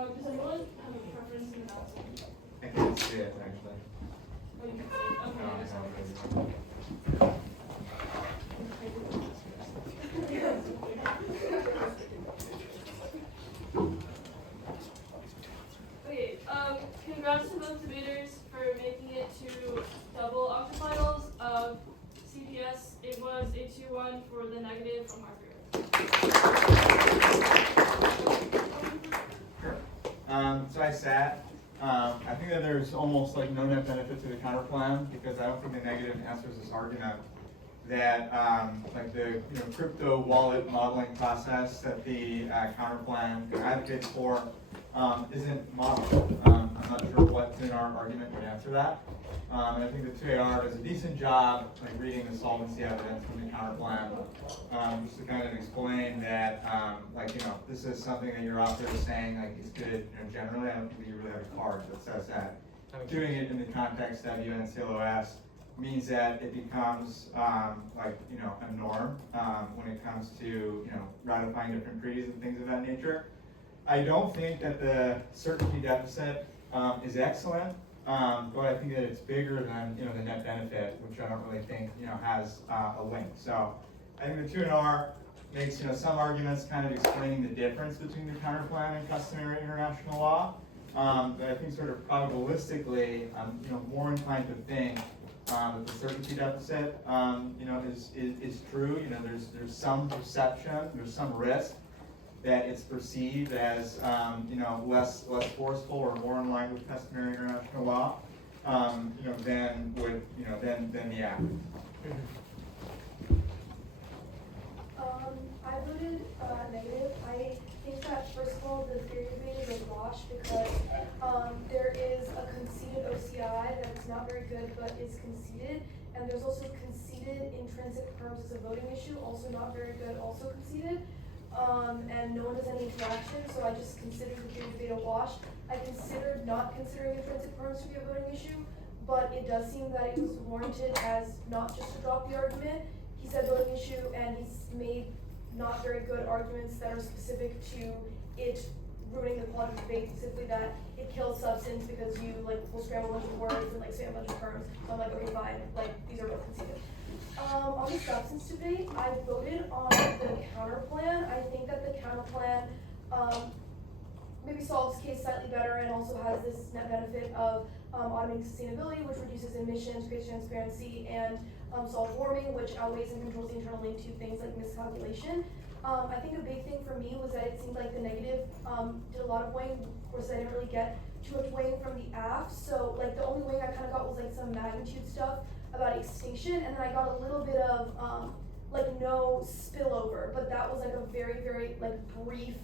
Does anyone have a preference in the announcement? I can't see it, actually. Oh, you can see it. Okay, No, I just no, wanted Okay, congrats to both debaters for making it to double octafinals of CPS. It was a 2-1 for the negative from Harker. Sure. So I sat. I think that there's almost like no net benefit to the counter plan because I don't think the negative answers this argument that like the crypto wallet modeling process that the counter plan advocates for isn't modeled. I'm not sure what in our argument would answer that. And I think the 2AR does a decent job like reading the solvency evidence from the counter plan, just to kind of explain that this is something that your author is saying like is good generally. I don't think you really have a card that says that. Doing it in the context of UNCLOS means that it becomes a norm when it comes to ratifying different treaties and things of that nature. I don't think that the certainty deficit is excellent, but I think that it's bigger than the net benefit, which I don't really think has a link. So I think the 2R makes some arguments kind of explaining the difference between the counterplan and customary international law. But I think sort of probabilistically, more inclined to think that the certainty deficit, is true. There's some perception, there's some risk that it's perceived as less forceful or more in line with customary international law, than the act. I voted negative. I think that first of all, the theory debate is a wash because there is a conceded OCI that is not very good, but is conceded, and there's also conceded intrinsic terms as a voting issue, also not very good, also conceded. And no one has any interaction, so I just considered the theory debate a wash. I considered not considering intrinsic terms to be a voting issue, but it does seem that it was warranted as not just to drop the argument. He said voting issue, and he's made not very good arguments that are specific to it ruining the quality of debate, specifically that it kills substance because you will scramble a bunch of words and say a bunch of terms. So I'm like, okay, fine, these are both conceded. On the substance debate, I voted on the counter plan. I think that the counter plan maybe solves the case slightly better and also has this net benefit of automating sustainability, which reduces emissions, creates transparency, and solves warming, which outweighs and controls the internal link to things like miscalculation. I think a big thing for me was that it seemed like the negative did a lot of weighing. Of course, I didn't really get too much weighing from the AFF, so the only weighing I kind of got was some magnitude stuff about extinction, and then I got a little bit of no spillover, but that was a very, very brief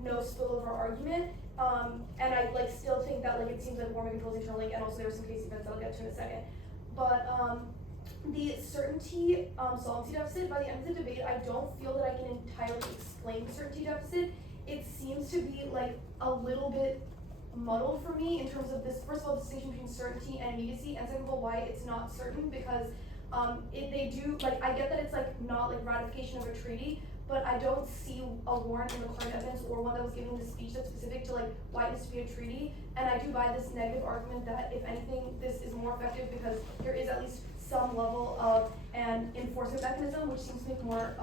no spillover argument. And I still think that it seems like warming controls the internal link, and also there were some case events I'll get to in a second. But the certainty solvency deficit, by the end of the debate, I don't feel that I can entirely explain the certainty deficit. It seems to be a little bit muddled for me in terms of this, first of all, the distinction between certainty and immediacy, and second of all, why it's not certain, because they do, I get that it's not ratification of a treaty, but I don't see a warrant in the current evidence or one that was given in the speech that's specific to why it needs to be a treaty. And I do buy this negative argument that if anything, this is more effective because there is at least some level of an enforcement mechanism, which seems to make more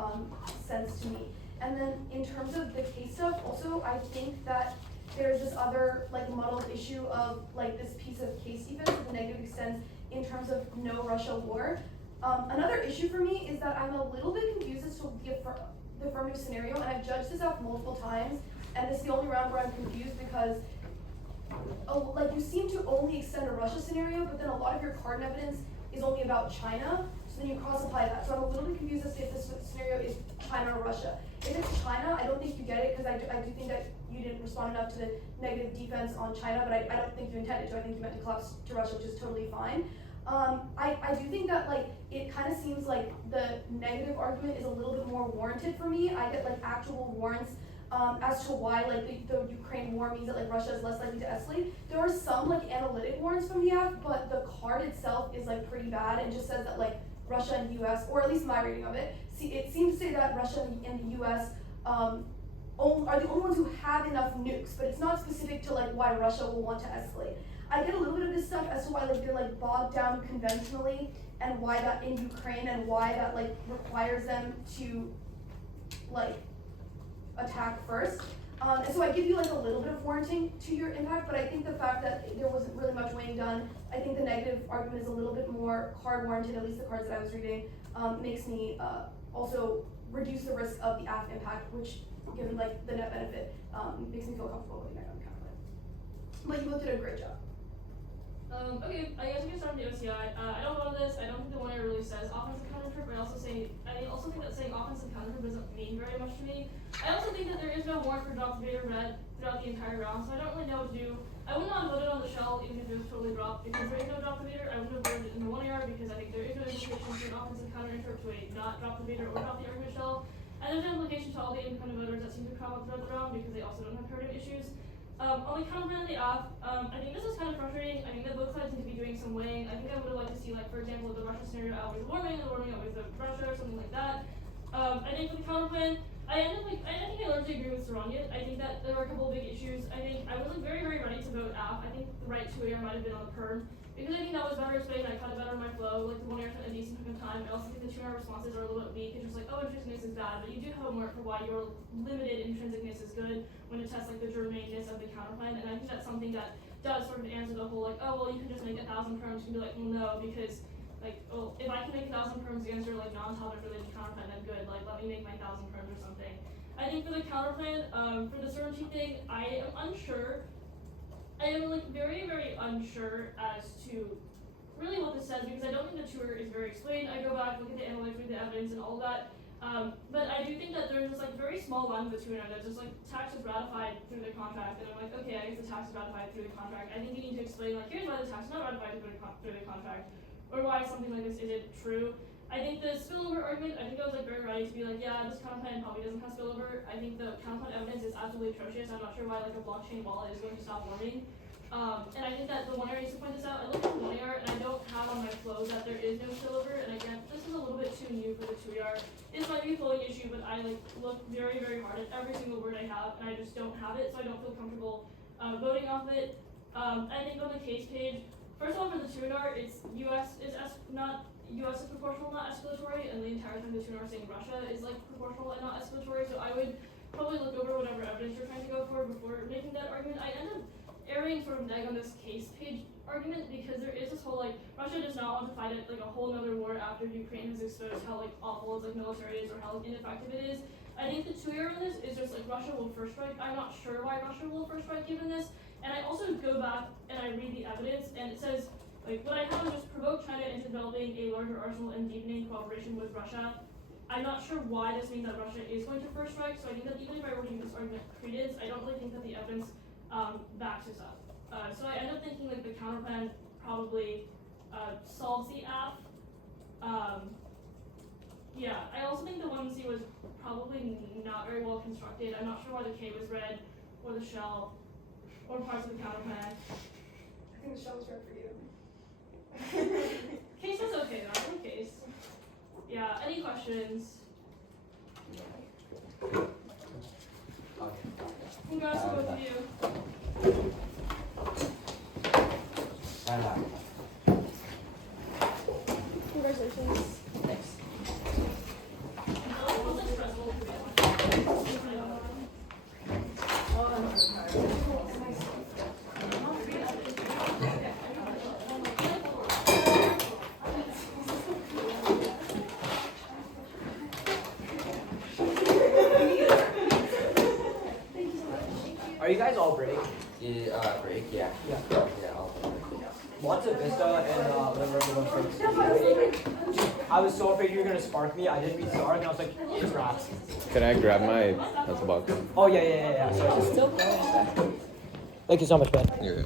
sense to me. And then in terms of the case stuff, also I think that there's this other muddled issue of this piece of case defense that the negative extends in terms of no Russia war. Another issue for me is that I'm a little bit confused as to the affirmative scenario, and I've judged this out multiple times, and this is the only round where I'm confused because you seem to only extend a Russia scenario, but then a lot of your card evidence is only about China, so then you cross-apply that. So I'm a little bit confused as to if this scenario is China or Russia. If it's China, I don't think you get it, because I do think that you didn't respond enough to the negative defense on China, but I don't think you intended to. I think you meant to collapse to Russia, which is totally fine. I do think that it kind of seems like the negative argument is a little bit more warranted for me. I get actual warrants as to why the Ukraine war means that Russia is less likely to escalate. There are some analytic warrants from the AFF, but the card itself is pretty bad and just says that Russia and the US, or at least my reading of it, it seems to say that Russia and the US are the only ones who have enough nukes, but it's not specific to like why Russia will want to escalate. I get a little bit of this stuff as to why like they're like bogged down conventionally, and why that in Ukraine, and why that like requires them to like attack first. And so I give you like a little bit of warranting to your impact, but I think the fact that there wasn't really much weighing done, I think the negative argument is a little bit more hard warranted, at least the cards that I was reading, makes me also reduce the risk of the AFF impact, which given like the net benefit, makes me feel comfortable with the economic counterplay. But you both did a great job. Okay, I guess we can start with the OCI. I don't love this. I don't think the one really says offensive counter-trip, but I also think that saying offensive counter-trip doesn't mean very much to me. I also think that there is no warrant for drop the Vader red throughout the entire round, so I don't really know what to do. I would not have voted on the shell even if it was totally dropped, because there is no drop the Vader. I would have voted in the 1 AR because I think there is no implication to an offensive counter-interrupt to a not drop the Vader or drop the argument shell. And there's no implication to all the independent voters that seem to come up throughout the round because they also don't have curative issues. On the counterplay on the AFF, I think this is kind of frustrating. I think that both sides need to be doing some weighing. I think I would have liked to see, like, for example, the Russia scenario outweighs the warming outweighs the Russia or something like that. I think for the counterplay, I think I largely agree with Saranya. I think that there were a couple of big issues. I think I was like very, very ready to vote AFF. I think the right 2 AR might have been on the perm, because I think that was better explained. I caught it better in my flow. Like the 1 AR spent a decent amount of time. I also think the 2 AR responses are a little bit weak. It's just like, oh, intrinsicness is bad, but you do have a mark for why your limited intrinsicness is good when it tests like the germaneness of the counterplan. And I think that's something that does sort of answer the whole like, oh, well, you can just make 1,000 perms. You can be like, well, no, because like, oh, if I can make 1,000 perms against your like non-tolerant related counterplan, then good. Like, let me make my 1,000 perms or something. I think for the counterplan, for the certainty thing, I am unsure. I am like very, very unsure as to really what this says, because I don't think the tour is very explained. I go back, look at the analytics, read the evidence and all that. But I do think that there's this like very small line between it that's just like tax is ratified through the contract, and I'm like, okay, I guess the tax is ratified through the contract. I think you need to explain like, here's why the tax is not ratified through the contract, or why something like this isn't true. I think the spillover argument, I think I was like very ready to be like, yeah, this counterplan probably doesn't have spillover. I think the counterplan evidence is absolutely atrocious. I'm not sure why like a blockchain wallet is going to stop warming. And I think that the 1 AR needs to point this out. I looked at the 1 AR and I don't have on my flow that there is no spillover, and again, this is a little bit too new for the 2 AR. This might be a flowing issue, but I like look very, very hard at every single word I have, and I just don't have it, so I don't feel comfortable voting off it. I think on the case page, first of all, for the 2 AR, it's US is proportional, not escalatory, and the entire time the 2 AR saying Russia is like proportional and not escalatory, so I would probably look over whatever evidence you're trying to go for before making that argument. I end up airing sort of neg on this case page argument because there is this whole like Russia does not want to fight it like a whole nother war after Ukraine has exposed how like awful its like military is or how like ineffective it is. I think the 2 AR on this is just like Russia will first strike. I'm not sure why Russia will first strike given this. And I also go back and I read the evidence, and it says like what I have is just provoke China into developing a larger arsenal and deepening cooperation with Russia. I'm not sure why this means that Russia is going to first strike, so I think that even if I were to give this argument credence, I don't really think that the evidence backs this up. So I end up thinking like the counterplan probably solves the AFF. Yeah, I also think the 1C was probably not very well constructed. I'm not sure why the K was red, or the shell, or parts of the counterplan. I think the shell was red for you. Case was okay though, I like case. Yeah, any questions? Congrats to both of you. Congratulations. Thanks. It wasn't stressful to be honest. Are you guys all break? Yeah, break, yeah. Yeah. Yeah, I'll Lots of Vista and whatever. I was so afraid you were gonna spark me. I didn't read the arc and I was like, it's rats. Can I grab my pencil box? Oh yeah. Sorry. Thank you so much, Ben. Yeah.